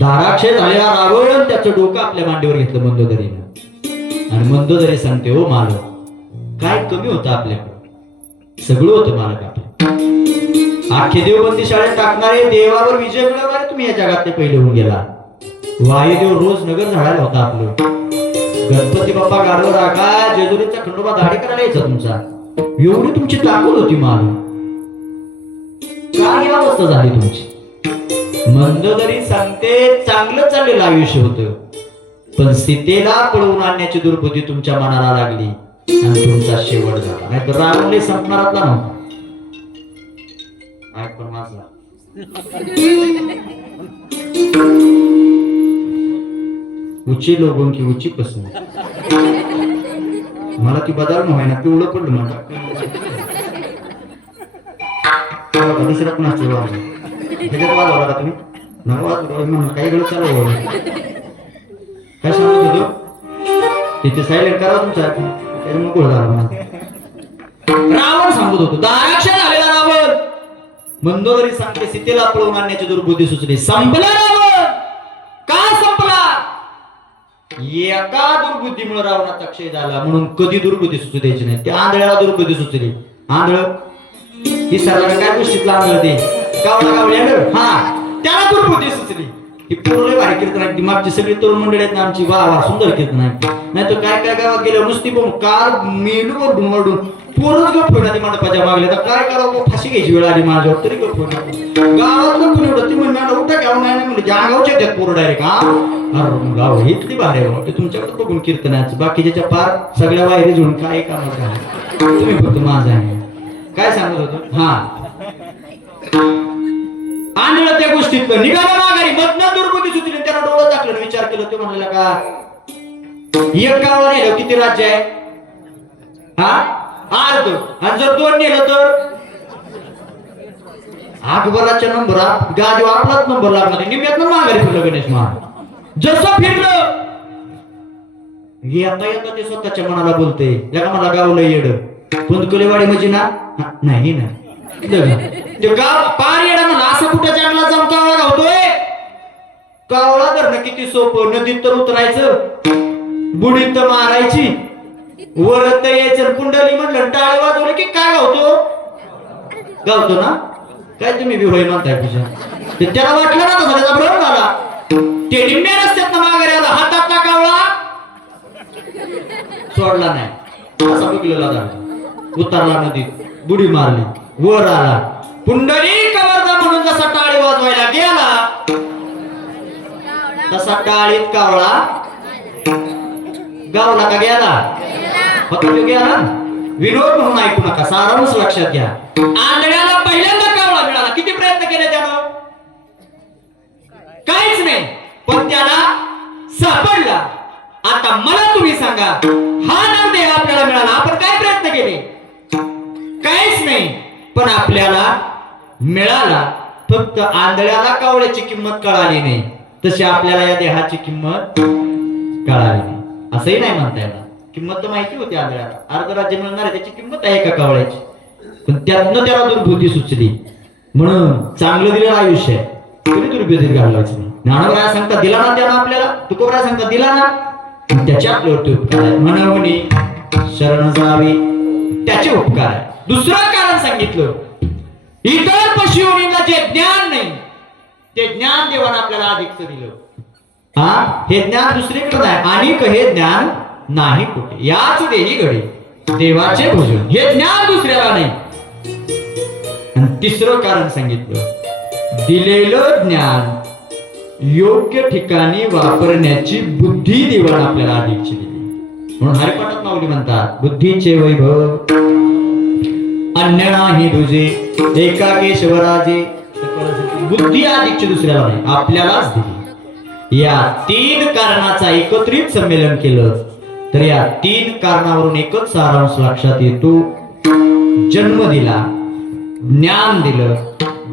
धाराक्षे झालेला रावण त्याचं डोकं आपल्या मांडीवर घेतलं मंदोदरीनं. आणि मंदोदरी सांगते, हो मालक, काय कमी होतं आपल्याकडे? सगळं होतं मालक आपलं. आखे देवबंदी शाळेत टाकणारे, देवावर विजय मिळवणारे तुम्ही या जगातले पहिले होऊन गेला. वायुदेव रोज नगर झाडायला होता आपलं. गणपती बाप्पा गाडवर राखा, जेजुरीचा खंडोबा दाढी करायला यायचा तुमचा. एवढी तुमची ताकद होती मालक. काय अवस्था झाली तुमची? मंदोदरी सांगते, चांगलं चाललेलं आयुष्य होतं, पण सीतेला पळवून आणण्याची दुर्बुद्धी तुमच्या मनाला लागली आणि तुमचा शेवट झाला. नाही तर रावणले संपणारातला नव्हता. पण माझा उची लोगों की उची पसंत. मला ती बदल ना पिवळं पडलं मला. दुसरा पण असतो त्याच्यात वाद होता तुम्ही काही वेळ चालू. काय सांगत होतो तिथे सायलेंट करा तुमचा. रावण सांगत होतो, दाराक्ष झालेला रावण. मंदोदरी सांगते, सीतेला पळवून आणण्याची दुर्बुद्धी सुचली. संपला रावण. का संपला? एका दुर्बुद्धीमुळे रावणाचा क्षय झाला. म्हणून कधी दुर्बुद्धी सुचू द्यायची नाही. त्या आंधळ्याला दुर्बुद्धी सुचली. आंधळ ही सर्वांना काय गोष्टीतला आंधळ ते कावळा कावळी हा त्याला दुर्बुद्धी सुचली. ही पूर्ण भारी कीर्तन आहे. ती मागची सगळी तरुण मंडळी आहेत ना आमची, वा वा सुंदर कीर्तन आहे. नाही तर काय काय गावात गेलं नुसती पण कार मेलू वरडून वरडून पोरच गप होणार. ती मंडपाच्या मागले तर काय करावं, फाशी घ्यायची वेळ आली माझ्यावर तरी गप होणार. गावात कोणी एवढं ती म्हणणार उठा घ्यावं नाही म्हणजे गावच्या त्यात पोरं डायरेक्ट. हा अरे गाव इतकी भारी आहे ते तुमच्याकडे बघून कीर्तनाचं. बाकीच्या पार सगळ्या वायरी जोडून काय काम तुम्ही फक्त माझा आहे. काय सांगत होतो? हा आणलं त्या गोष्टीतलं निघाला माघारी. मधनं दुर्बुद्धी सुचली. त्याला डोळं टाकलं, विचार केलं. ते म्हणलेला का एक गावाला नेलं किती राज्य आहे? हा अर्ध. आणि जर दोन नेलं तर अकबराच्या नंबरात गादी आपलाच नंबर लागला. निम्यातनं माघारी फिरलं गणेश महाराज. जसं फिरलं येता येता ते स्वतःच्या मनाला बोलते, याला मला गावलं येड. पुंदकुलेवाडी म्हणजे ना नाही ना ते गाव पार येडा म्हणा. असं कुठं जंगलात जाऊन कावळा गावतोय? कावळा धरणं किती सोपं. नदीत तर उतरायचं, बुडीत तर मारायची, वरत यायचं. कुंडली म्हणलं टाळे वाजवले की काय गावतो? गावतो ना. काय तुम्ही विहोय म्हणताय तुझ्या? त्याला वाटलं ना तसं त्याचा भ्रम झाला. ते निम्म्या रस्त्यात ना माघारी आला. हातातला कावळा सोडला नाही. असा बघलेला झाला. उतरला नदीत, बुडी मारली, वर आला. पुंडलिक वरदा म्हणून जसा टाळी वाजवायला गेला तसा टाळीत कावळा गावला का गेला? फक्त गेला. विनोद म्हणून ऐकू नका, सारांश लक्षात घ्या. आंधळ्याला पहिल्यांदा कावळा मिळाला. किती प्रयत्न केले त्यानं? काहीच नाही, पण त्याला सापडला. आता मला तुम्ही सांगा, हा नरदेह आपल्याला मिळाला, आपण काय प्रयत्न केले? काहीच नाही, पण आपल्याला मिळाला. फक्त आंधळ्याला कावळ्याची किंमत कळाली नाही, तशी आपल्याला या देहाची किंमत कळाली नाही. असंही नाही म्हणता येणार. किंमत तर माहिती होती आंधळ्याला. अर्ध राज्य मिळणार आहे त्याची किंमत आहे का कावळ्याची? पण त्यातनं त्याला दुर्बुद्धी सुचली. म्हणून चांगलं दिलेलं आयुष्य आहे, तरी दुर्बुद्धीत घालवायचं नाही. ज्ञानोबा सांगता दिला ना त्यानं आपल्याला, तुकोबरा सांगता दिला ना, त्याचे आपल्यावरती उपकार आहे. म्हणून शरण जावी त्याचे उपकार आहे. दुसरं कारण सांगितलं, इतर पशुयोनींना जे ज्ञान नाही ते ज्ञान देवानं आपल्याला अधिकच दिलं. हा हे ज्ञान दुसरीकडे नाही. आणि हे ज्ञान नाही कुठे. याच देही घडी देवाचे भोजन, हे ज्ञान दुसऱ्याला नाही. आणि तिसरं कारण सांगितलं, दिलेलं ज्ञान योग्य ठिकाणी वापरण्याची बुद्धी देवानं आपल्याला अधिकची दिली. म्हणून हरिपाठात माऊली म्हणतात, बुद्धीचे वैभव अन्य नाही दुजे, एकाकेश्वराजे. बुद्धी अधिकची दुसऱ्याला नाही, आपल्यालाच दिली. या तीन कारणाचा एकत्रित संमेलन केलं तर या तीन कारणावरून एकच सारांश लक्षात येतो. जन्म दिला, ज्ञान दिलं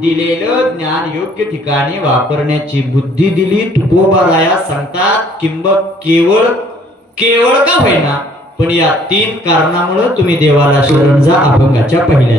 दिलेलं ज्ञान योग्य ठिकाणी वापरण्याची बुद्धी दिली तुकोबाराया सांगतात किंबक केवळ केवळ का होईना पण या 3 कारणामुळे तुम्ही देवाला शरण जा अभंगाच्या पहिल्या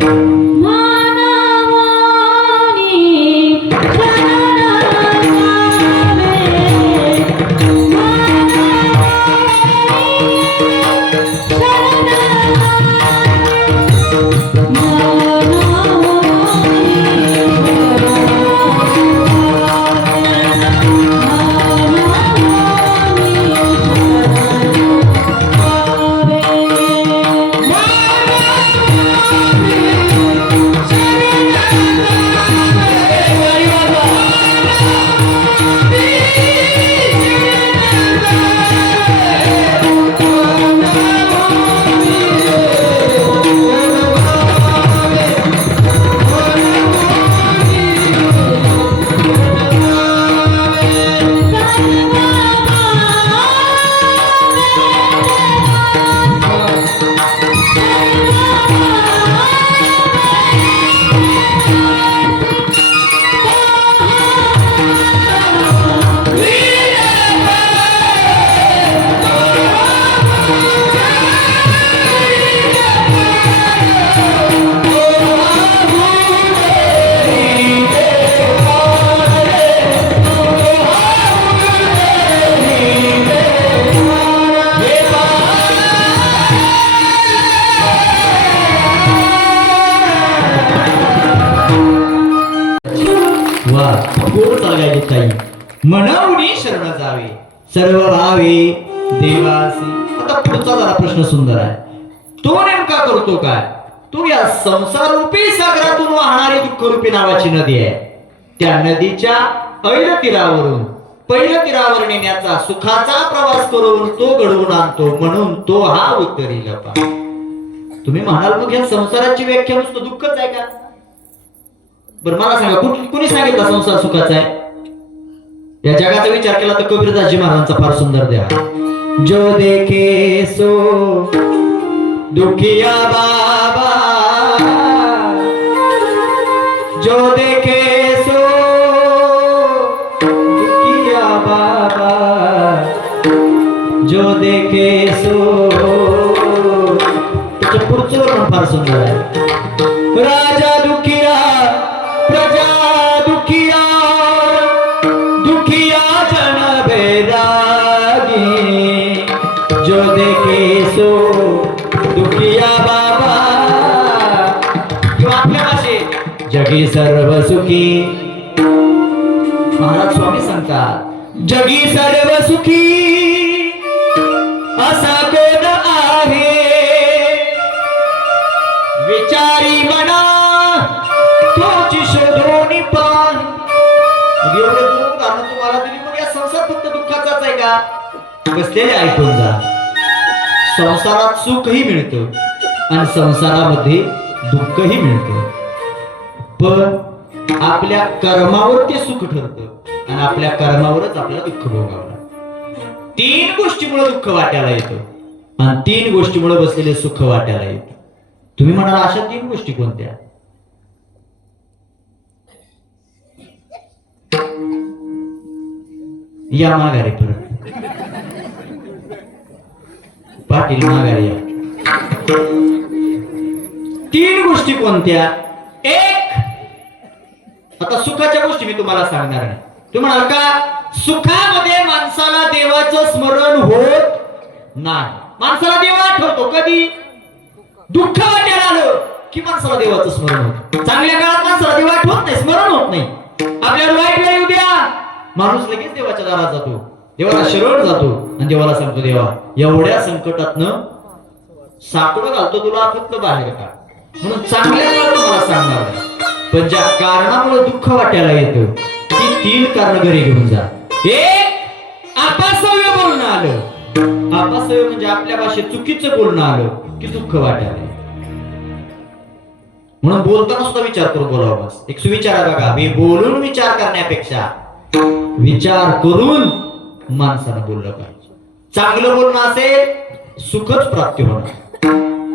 म्हणून शरण जावे सर्व भावे देवासी. आता पुढचा जरा प्रश्न सुंदर आहे. तो नेमका करतो काय? तो या संसार रूपी सागरातून वाहणारी दुःख रूपी नावाची नदी आहे. त्या नदीच्या ऐल तीरावरून पैल तीरावर नेण्याचा सुखाचा प्रवास करून तो घडवून आणतो म्हणून तो हा उत्तरी लपा. तुम्ही म्हणाल मग या संसाराची व्याख्या नुसतं दुःखच आहे का? बरं मला सांगा कुणी सांगितलं संसार सुखाचा आहे? या जगाचा विचार केला तर कबीरदासजी महाराजांचा फार सुंदर देहा. जो देखे सो दुखिया बाबा, जो देखे सो दुखिया बाबा, जो देखे सो. त्याचं पुढचं वर्णन फार सुंदर आहे. राजा दुखिया प्रजा दुखिया, दुखिया जन बैरागी, जो देखे सो दुखिया बाबा. किंवा आपल्या भाषेत जगी सर्व सुखी. महाराज स्वामी सांगतात जगी सर्व सुखी असा कोण आहे, विचारी मना तोची शोधून पान. एवढे दोन कारण तुम्हाला दिली मग या संसार फक्त दुःखाचाच आहे का? बसलेले ऐकून जा. संसारात सुखही मिळतं आणि संसारामध्ये दुःखही मिळतं, पण आपल्या कर्मावर ते सुख ठरतं आणि आपल्या कर्मावरच आपल्याला दुःख भोगावं लागतं. 3 गोष्टीमुळे दुःख वाट्याला येतं आणि 3 गोष्टीमुळे बसलेले सुख वाट्याला येतं. तुम्ही म्हणाल अशा 3 गोष्टी कोणत्या? या माघारी परत पाटील माघारी या. 3 गोष्टी कोणत्या? एक, आता सुखाच्या गोष्टी मी तुम्हाला सांगणार नाही. तुम्ही म्हणाल का सुखामध्ये माणसाला देवाचं स्मरण होत नाही. माणसाला देव आठवतो कधी? दुःख वाट्याला आलं की माणसाला देवाचं स्मरण होतं. चांगल्या काळात माणसाला देव आठवत नाही, स्मरण होत नाही. आपल्याला वाईट वेळ येऊ द्या, माणूस लगेच देवाच्या दारात जातो, देवाला शरण जातो आणि देवाला सांगतो देवा एवढ्या संकटातनं साकडं घालतो तुला फक्त बाहेर का. म्हणून चांगल्या काळात मला सांगणार नाही, पण ज्या कारणामुळे दुःख वाट्याला येतं ती 3 कारण घरी घेऊन जा. एक, अपसव्य बोलणं आलं. अपसव्य म्हणजे आपल्या भाषेत चुकीचं बोलणं आलं की दुःख वाट्याला. म्हणून बोलताना सुद्धा विचार करून बोलावं. बस एक सुविचार आहे बघा, मी बोलून विचार करण्यापेक्षा विचार करून माणसानं बोललं पाहिजे. चांगलं बोलणं असेल सुखच प्राप्ती होणार.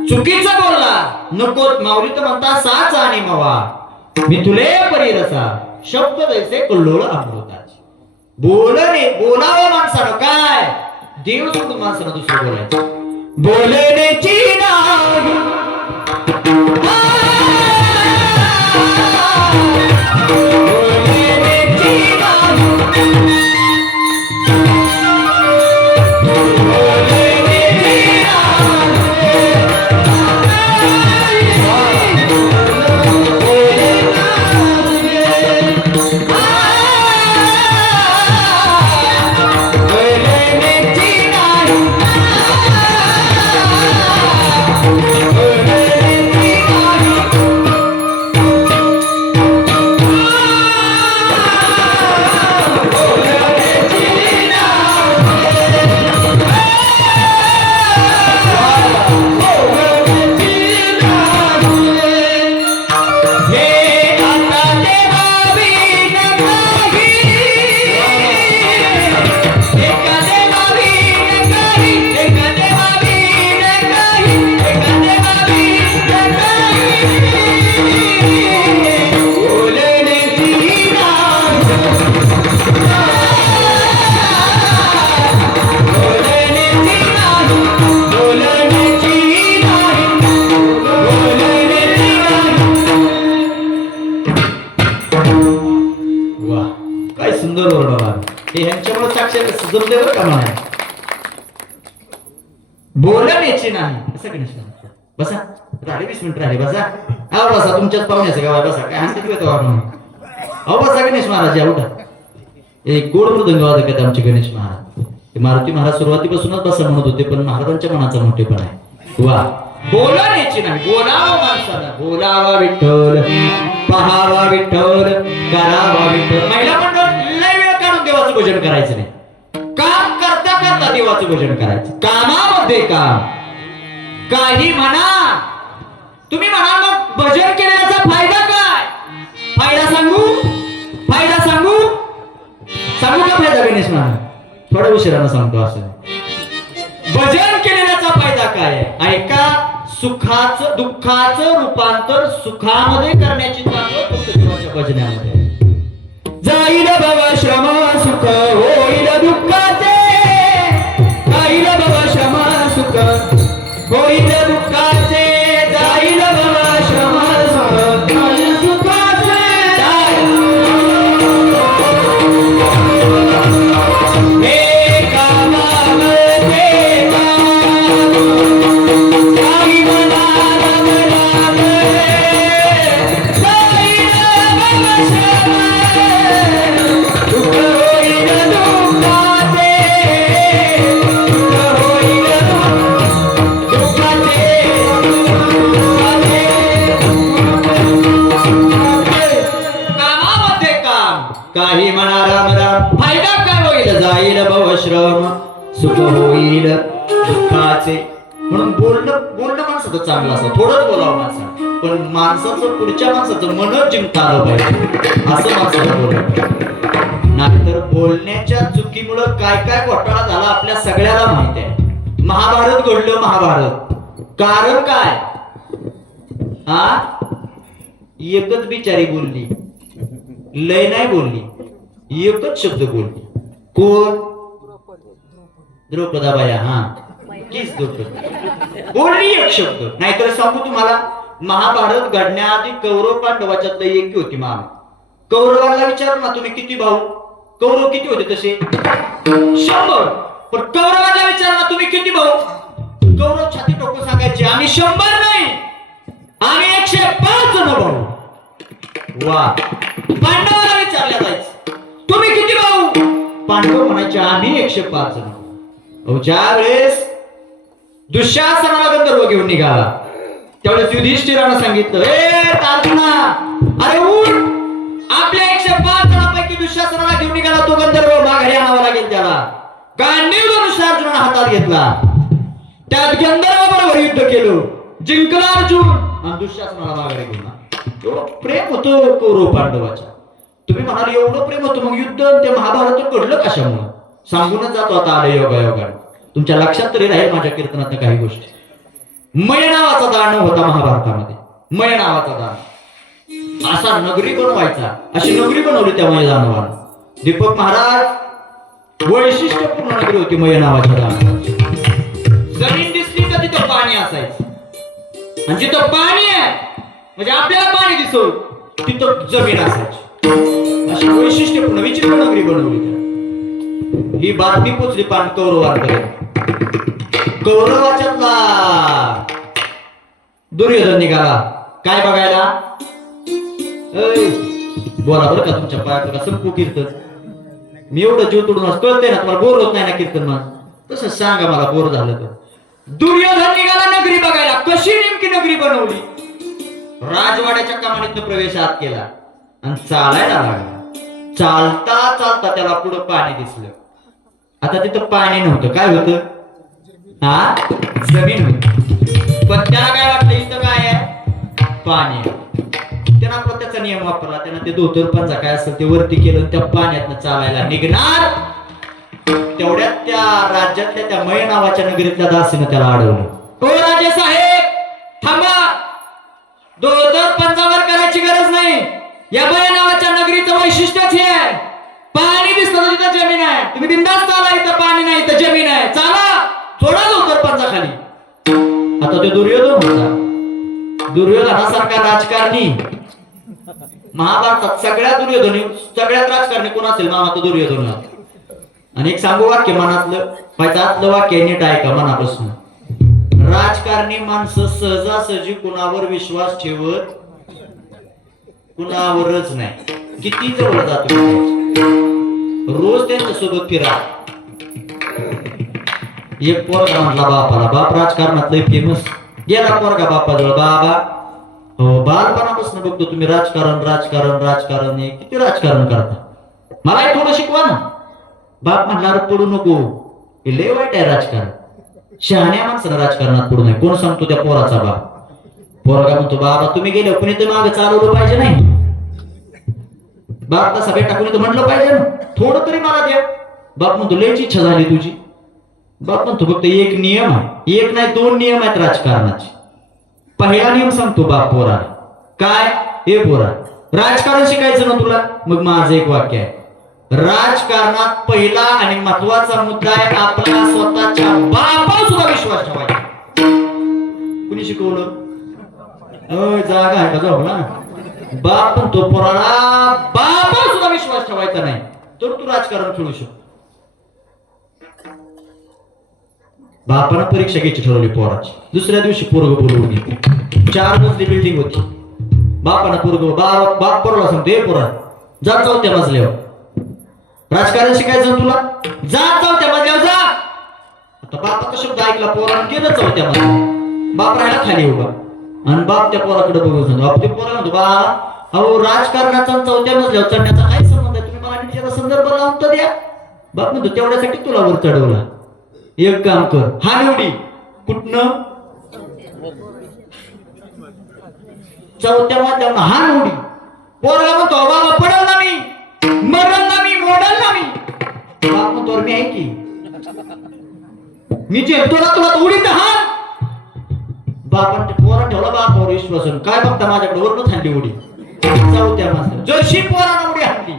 चुकीचं बोलला नको माऊली तर म्हणता साच आणि मवा. मिथुले परिरसा शब्द जैसे कल्लोळ अमृताचे. बोलावं माणसानं काय देव सोडून माणसानं दुसरं बोलायचं. बोलण्याची नाही ह्यांच्यामुळे साक्षात सुचवते बरं का मला. बोलण्याची नाही असं गणेश बसा राहिले 20 मिनिट राहिले बसा. अहो बसा तुमच्याच पाहुण्याचं गाव बसा काय हसत येतो आपण. अहो बसा गणेश महाराज या उठा. एक गोड मृदंग वादक आहेत आमचे गणेश महाराज. ते मारुती महाराज सुरुवातीपासूनच बसा म्हणत होते पण महाराजांच्या मनाचा मोठेपण आहे. वा बोलण्याची नाही बोलावं माणसाला. बोलावा विठ्ठल पहावा विठ्ठल करावा विठ्ठल. महिला मंडळ लय वेळ काढून देवाचं भजन करायचं नाही. काम करता करता देवाचं भजन करायचं. कामामध्ये काम काही म्हणा तुम्ही म्हणा मग भजन केल्याचा फायदा काय. फायदा सांगू सांगू का फायदा गणेश महाराज थोड्या उशिरानं सांगतो. असं भजन केलेल्याचा फायदा काय आहे ऐका. सुखाचं दुःखाचं रूपांतर सुखामध्ये करण्याची ताकद फक्त देवाच्या भजनामध्ये. जाईल बाबा श्रम सुख होईल दुःखाचे. जाईल बाबा श्रम सुख होईल दुःखाचे. जाईल बाबा श्रम सुख होईल दुःखाचे. हे कामामध्ये काही म्हणा राम राम फायदा काय होईल. जाईल भवश्रम सुख होईल दुःखाचे. म्हणून बोलणं माणसाचं चांगलं असं थोडंच बोलावं माणसानं पण माणसाचं पुढच्या माणसाचं मनच जिंकता आलं पाहिजे असं माणसाला बोलणं. नाहीतर बोलण्याच्या चुकीमुळं काय काय घोटाळा झाला आपल्या सगळ्याला माहित आहे. महाभारत घडलं महाभारत. कारण काय हा एकच बिचारी बोलली लय नाही बोलली. एकच शब्द बोलली. कोण द्रौपदाबाया. हा कीच द्रौपदी बोलली एक शब्द. नाहीतर सांगू तुम्हाला महाभारत घडण्याआधी कौरव पांडवाच्यात एकी होती. मान कौरवाला विचारू ना तुम्ही किती भाऊ. कौरव किती होते तसे 100. पण कौरवाला विचारू ना तुम्ही किती भाऊ. कौरव छाती टोकून सांगायचे आम्ही 100 नाही आम्ही 105 जण भाऊ. वा पांडवाला विचारल्या जायचं तुम्ही किती भाऊ. पांडव म्हणायचे आम्ही 105 जण. ज्या वेळेस दुःशासनाला गंधर्व घेऊन निघाला त्यावेळेस युधिष्ठिरानं सांगितलं ए तार्जुना अरे उठ. आपल्या 105 जणांपैकी दुःशासनाला घेऊन निघाला तो गंधर्व माघारी आणावा लागेल त्याला. गांडीव धनुष्य अर्जुनानं हातात घेतला. त्यात गंधर्व बरोबर युद्ध केलं. जिंकला अर्जुन आणि दुःशासनाला माघारी घेऊन. एवढं प्रेम होतं कौरव पांडवाच्या. तुम्ही म्हणाल एवढं प्रेम होतं मग युद्ध ते महाभारत घडलं कशामुळे सांगूनच जातो आता आले योगायोगाने. तुमच्या लक्षात तरी राहील माझ्या कीर्तनात काही गोष्टी. मय नावाचा दानव होता महाभारतामध्ये. मय नावाचा दानव असा नगरी बनवायचा, अशी नगरी बनवली त्या मय दानवानं. दीपक महाराज वैशिष्ट्यपूर्ण नगरी होती मय नावाच्या दानवाची. जमीन दिसली तर तिथं पाणी असायचं, आणि जिथं पाणी आहे म्हणजे आपल्याला पाणी दिसो तिथं जमीन असायची. अशी वैशिष्ट्यपूर्ण विचित्र नगरी बनवली त्या. ही बातमी पोचली पान कौरवांपर्यंत. कौरवाच्यातला दुर्योधन निघाला काय बघायला. बोला बरं का तुमच्या पायात का संपू कीर्तन. मी एवढं जीव तोडून कळते ना तुम्हाला, बोर होत नाही ना कीर्तन मग तसं सांगा मला बोर झालं तर. दुर्योधन निघाला नगरी बघायला. कशी नेमकी नगरी बनवली. राजवाड्याच्या कमानीतनं प्रवेशात केला आणि चालायला लागला. चालता चालता त्याला पुढं पाणी दिसलं. आता तिथं पाणी नव्हतं, काय होतं, हा जमीन होती. पण त्याला काय वाटलं इथं काय आहे, पाणी आहे. त्यानं आपला त्याचा नियम वापरला. त्यानं ते धोतर पंजा काय असेल ते वरती केलं, त्या पाण्यातनं चालायला निघणार. तेवढ्यात त्या राज्यातल्या त्या मय नावाच्या नगरीतल्या दासीनं त्याला अडवलं. ओ राजे साहेब थांबा, धोतर पंजावर करायची गरज नाही. या मय नावाच्या नगरीचं वैशिष्ट्यच हे आहे, पाणी दिसतं तिथं जमीन आहे. तुम्ही बिंदास चाला, इथं पाणी नाही इथं जमीन आहे, चाला, थोडा धोतर पंजा खाली. आता तो दुर्योधन होता. दुर्योधनासारखा राजकारणी महाभारतात सगळ्यात राजकारणी कोण असेल मामा तो दुर्योधन. आणि एक सांगू वाक्य मनातलं पायतातलं वाक्य नीट ऐका मनापासून. राजकारणी माणसं सहजासहजी कुणावर विश्वास ठेवत कुणावरच नाही. किती जवळ जातो रोज त्यांच्या सोबत फिरा. एक पोरगा म्हटला बापाला, बाप राजकारणात फेमस. गेला पोरगा बापाजवळ, बाबा हो बालपणापासून बघतो तुम्ही राजकारण राजकारण राजकारण हे किती राजकारण करता, मला थोडं शिकवा ना. बाप म्हणणार पडू नको, हे लय वाईट आहे राजकारण. शहाण्या माणसानं राजकारणात पडू नये. कोण सांगतो त्या पोराचा बाप. पोरगा म्हणतो बाबा तुम्ही गेले कुणी तर मागे चालवलं पाहिजे नाही. बाप तसा बेटा कुणी तर म्हटलं पाहिजे ना, थोडं तरी मला द्या. बाप म्हणतो लयची इच्छा झाली तुझी. बाप म्हणतो फक्त एक नियम आहे, एक नाही दोन नियम आहेत राजकारणाचे. पहिला नियम सांगतो बाप पोरा, काय हे पोरा राजकारण शिकायचं ना तुला. मग माझं एक वाक्य आहे, राजकारणात पहिला आणि महत्वाचा मुद्दा आहे आपला स्वतःच्या बापावर सुद्धा विश्वास ठेवायचा. कुणी शिकवलं, जागा आहे का जाऊ ना. बाप पण तो पोराला बापावर सुद्धा विश्वास ठेवायचा नाही तर तू राजकारण खेळू शकतो. बापानं परीक्षा घ्यायची ठरवली पोराची. दुसऱ्या दिवशी पोरग बोलवून घेतली. 4 मजली बिल्डिंग होती. बापानं बाप पोराला सांगतो, हे पोरा जा चौथ्या मजल्यावर राजकारण शिकायचं तुला, जा चौथ्या मजल्यावर जा. आता बापाचा शब्द ऐकला पोरानं गेलं चौथ्या मजल्यावर. बाप राहिला खाली उभा आणि बाप त्या पोराकडे बघून सांगतो. आपल्या पोरा म्हणतो बा अहो राजकारणाचा चौथ्या मजल्यावर चढण्याचा काय संबंध आहे, तुम्ही मला त्याचा संदर्भ लावून तर द्या. बाप म्हणतो तेवढ्यासाठी तुला वर चढवला. एक काम कर, हा निवडी कुठनं चौथ्या मजल्यावर हा निवडी. पोरगा म्हणतो बाबा पडल ना मी, मरल ना मी, मोडल ना मी. बाप म्हणतो मी आहे की मी जे तुला उडीत हा. बापाने पोरा ठेवला बापावर विश्वास. काय बघता माझ्याकडे वरून थांबली उडी चौथ्या मजल्यावर. जशी पोरानं उडी हाणली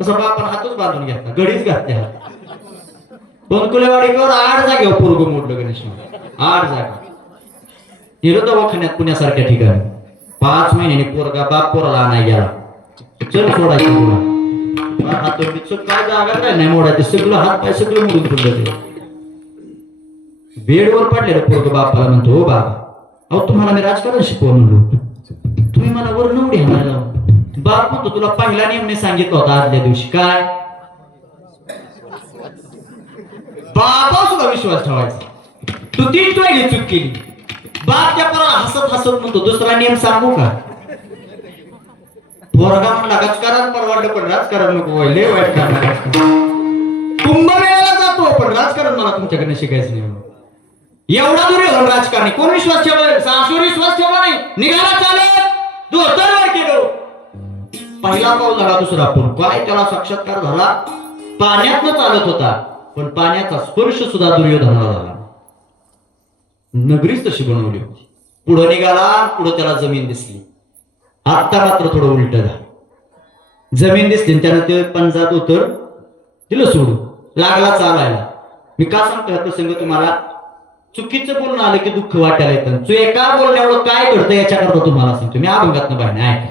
तसं बापानं हातच बांधून घेतला, घडीच घातल्या हात. बनकुलेवाडीकर 8 जागेवर पोरग मोडलं गणेश. 8 जागा गेलो दवाखान्यात पुण्यासारख्या ठिकाणी. 5 महिन्याने पोरगा बाप पोराला आणाय गेला. चल सोडायचं तुला हात काय जागा काय नाही मोडायचं, सगळं हात पाय सगळं मोडून पडलं. ते बेडवर पडलेलं पोरग बापाला म्हणतो, हो बाबा अहो तुम्हाला मी राजकारण शिकवा म्हणलो, तुम्ही मला वर नवडी हाणायला. बाप म्हणतो तुला पहिला नियम मी सांगितला होता आदल्या दिवशी, काय बापावर सुद्धा विश्वास ठेवायचा. तू 3 वेळी चूक केली. बाप त्या पोराला हसत हसत म्हणतो दुसरा नियम सांगू का. पोरगा म्हणला राजकारण परवडलं पण राजकारण नको, लय वाईट काम. कुंभमेळ्याला जातो पण राजकारण मला तुमच्याकडे शिकायचं नाही. एवढा दुर्योधन राजकारणी. कोण विश्वास ठेवला, सासूवर विश्वास ठेवला नाही. निघाला चालत धोतरवर केलो. पहिला पाऊल झाला, दुसरा पाऊल काय त्याला साक्षात्कार झाला. पाण्यातनं चालत होता पण पाण्याचा स्पर्श सुद्धा दुर्योधनाला झाला. नगरीच तशी बनवली होती. पुढे निघाला, पुढे त्याला जमीन दिसली. आत्ता मात्र थोडं उलट झालं. जमीन दिसली त्यानं ते पंजाब उतर दिलं सोडून लागला चालायला. मी का सांगतो हा प्रसंग तुम्हाला? चुकीचं बोलणं आलं की दुःख वाटायला येतं. तू एका बोलण्यावर काय घडतं याच्याकरता तुम्हाला सांगतो मी. अभंगातनं बाहेर ऐका.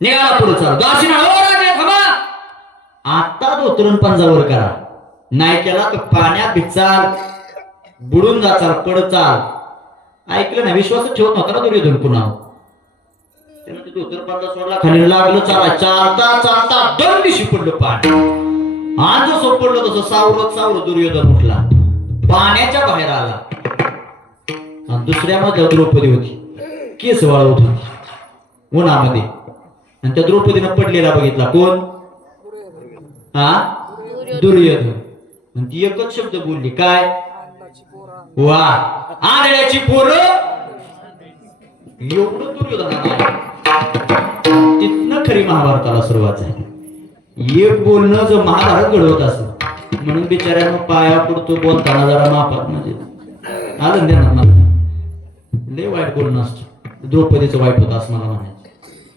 निघाला पुढे चाल दासीना हो राजे थांबा. आता धोतरून पंजावर करा. नाही केला तर पाण्यात भिचाल, बुडून जाचाल, पड चाल. ऐकलं ना? विश्वास ठेवत नव्हता ना दुर्योधन पुन्हा. त्यानं ते धोतर पंजा सोडला, खाली लागलं चाला. चालता चालता दोन दिवशी पडलं पाणी. आज जसं पडलं तसं सावरत सावरत दुर्योधन उठला, पाण्याच्या बाहेर आला. आणि दुसऱ्या मध्ये द्रौपदी होती, केस वाळवत होती उन्हामध्ये. आणि त्या द्रौपदीनं पडलेला बघितला. कोण? हा, दुर्योधन. आणि ती एकच शब्द बोलली, काय? वा आंधळ्याची पोरं. एवढं दुर्योधनाला. तिथनं खरी महाभारताला सुरुवात झाली. एक बोलणं जो महाभारत घडवत असत. म्हणून बिचाऱ्यानं पाया पडतो बोलताना जरा मापात, म्हणजे आलं देणार ना. लय वाईट बोलणं असतं. द्रौपदीचं वाईट होतं असं मला म्हणायचं.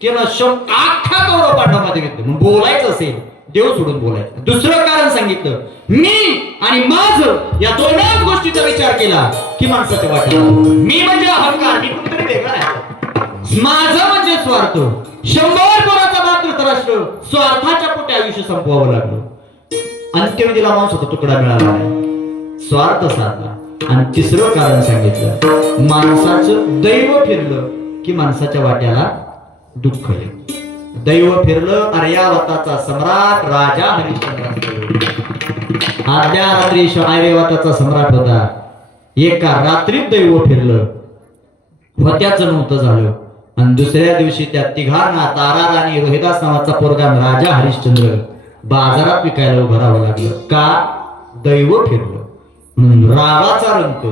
त्यानं शब्द अख्खा कौरव पांडवामध्ये घेतलं. मग बोलायचं असेल देव सोडून बोलायचं. दुसरं कारण सांगितलं, मी आणि माझं या दोनच गोष्टीचा विचार केला की माणसाच्या वाटेला. मी म्हणजे अहंकार, मी कुठतरी वेगळा आहे. माझं म्हणजे स्वार्थ. 100 पोराचा बाप धृतराष्ट्र स्वार्थाच्या पोटी आयुष्य संपवावं लागलं. अंत्यविधीला मांसाचा तुकडा मिळाला नाही, स्वार्थ साधला. आणि तिसरं कारण सांगितलं, माणसाचं दैव फिरलं की माणसाच्या वाट्याला दुःख येईल. दैव फिरलं आर्यावताचा सम्राट राजा हरिश्चंद्र. आदल्या रात्री आर्यावताचा सम्राट होता. एका रात्रीत दैव फिरलं, होत्याचं नव्हतं झालं. आणि दुसऱ्या दिवशी त्या तिघांना तारा आणि रोहिदास नावाचा पोरगा राजा हरिश्चंद्र बाजारात विकायला उभं राहावं लागलं. का? दैव फिरलं. म्हणून रागाचा रंक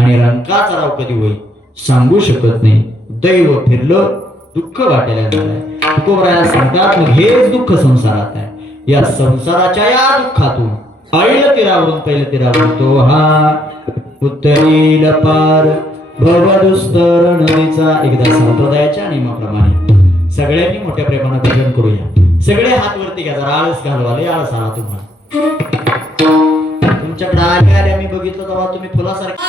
आणि रंकाचा राव कधी होईल सांगू शकत नाही. दैव फिरलं, दुःख वाटायला लागलंय. तुकोबराया सांगतात, मग हेच दुःख संसारात आहे. या संसाराच्या या दुःखातून पहिलं तीरावरून पहिलं तीरावरून तो हा उत्तरेला पार भवदुस्तर नदीचा. एकदा संप्रदायाच्या नियमाप्रमाणे सगळ्यांनी मोठ्या प्रेमानं भजन करूया. सगळे हात वरती घ्या. जरा आळस घालवाले, आळस आला तुम्हाला. तुमच्याकडे आल्या मी बघितलं तेव्हा तुम्ही फुलासारखे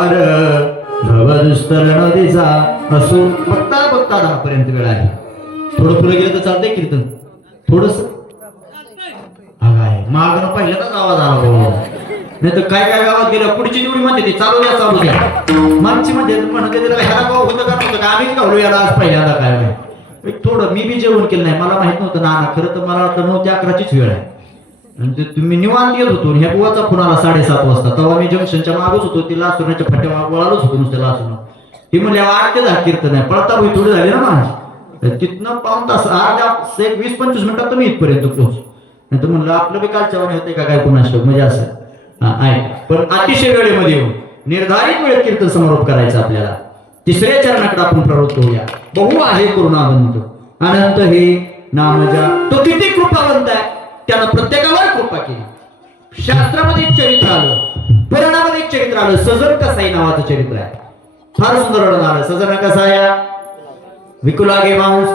पार भवदुस्तर नदीचा असो. बघता बघता 10 पर्यंत वेळ आहे. थोडं पुढे गेलं तर चालतंय कीर्तन थोडस. मागणं पहिल्यांदाच आवाज आला. नाही तर काय काय गावात गेलं पुढची निवडी म्हणते ती चालू द्या चालू द्या. मागची म्हणजे म्हणते त्याला ह्याला गाव होतं का नव्हतं का आम्हीच गावलो याला आज पहिल्यांदा काय नाही. थोडं मी बी जेवण केलं नाही मला माहित नव्हतं ना. खरं तर मला वाटतं 9 ते 11ची वेळ आहे. म्हणजे तुम्ही निवांत येत होतो. ह्या बुवाचा फोन आला 7:30 वाजता. तेव्हा मी जंक्शनच्या मागच होतो. ती लासुराच्या फाट्या वळालोच होतो नुसत्या लासून. ती म्हणले 8 ते 10 कीर्तन आहे. पळता भाई थोडी झाली ना माझी. तिथनं पाऊण तास अर्ध्या 20-25 मिनिटात तुम्ही इथपर्यंत पोहोच. नाही तर म्हणलं आपलं बी कालच्या वाणी होते का काय कुणास म्हणजे असं आहे. पण अतिशय वेळेमध्ये येऊन निर्धारित वेळेत कीर्तन समारोप करायचा आपल्याला. तिसऱ्या चरणाकडे आपण प्रवृत्त होऊया. बहु आहे करुणावंत अनंत हे नामजा. तो किती कृपावंत आहे. त्यानं प्रत्येकावर कृपा केली. शास्त्रामध्ये एक चरित्र आलं. पुराणामध्ये एक चरित्र आलं. सजन कसाई नावाचं चरित्र आहे. फार सुंदर वर्णन आलं. सजन कसाया विकुलागे माणूस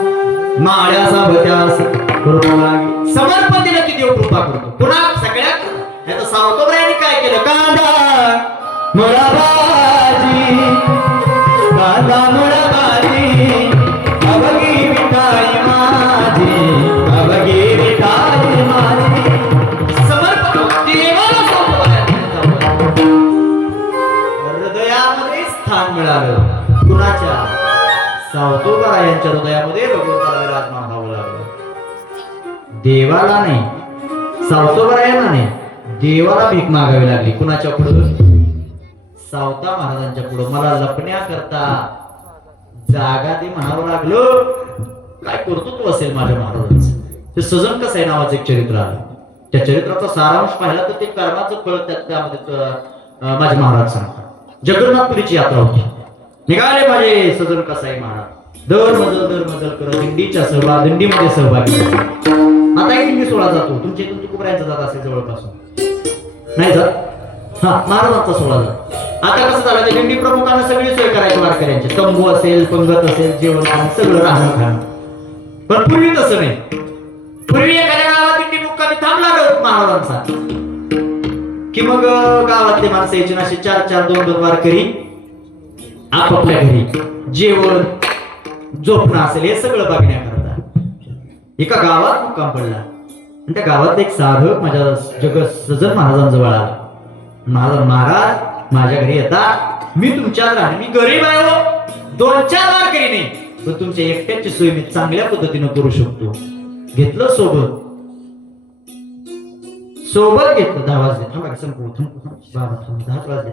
माळ्यासा भत्यास लागे. समर्पतीला ती देव कृपा करतो. पुन्हा सगळ्यात याचं सावतोबरायाने काय केलं. कांदा मुळा भाजी कांदा मुळा भाजी अवघी मिठाई माझी अवघी मिठाई माझी. समर्पण देवाला हृदयामध्ये स्थान मिळालं. कुणाच्या सावतोबरायांच्या हृदयामध्ये भगवंताला विराजमान व्हावं लागलं. देवाला नाही सावतोबरायांना नाही देवाला भीक मागावी लागली. कुणाच्या पुढं सावता महाराजांच्या पुढं. मला लपण्याकरता जागा दे म्हणावं लागलं. काय कर्तृत्व असेल माझ्या महाराजांचं. ते सजन कसाई नावाचं एक चरित्र आलं. त्या चरित्राचा सारांश पाहिला तर ते कर्माचं फळ त्यामध्ये माझे महाराज सांगतात. जगन्नाथपुरीची यात्रा होती. निघाले माझे सजन कसाई महाराज. दर मजल करत दिंडीच्या दिंडीमध्ये सहभागी. आता दिंडी 16 जातो. तुमच्या इथून तुकोबरायांचा जात असेल जवळपासून नाही जात. हा महाराजांचा 16 जात. आता कसं झालं दिंडी प्रमुखांना सगळी सोय करायची वारकऱ्यांची. तंबू असेल पंगत असेल जेवण खाणं सगळं राहणं खाणं. पण पूर्वी तसं नाही. पूर्वी एखाद्या गावात दिंडी मुक्कामी थांबला महाराजांचा की मग गावातले माणसं यायचे असे 4-4 2-2 वारकरी आपापल्या घरी जेवण झोपणं असेल हे सगळं बघण्याकरता एका गावात मुक्काम पडला. आणि त्या गावात एक साधक माझ्या सजन महाराजांजवळ आला. महाराज माझ्या घरी येतात. मी तुमच्या राहणे मी गरीब आहे हो. 2-4 वारकरी नाही पण तुमच्या एकट्याची सोय मी चांगल्या पद्धतीने करू शकतो. घेतलं सोबत घेतलं. 10 वाजले. थांबा संपू बाबा 10 वाजले.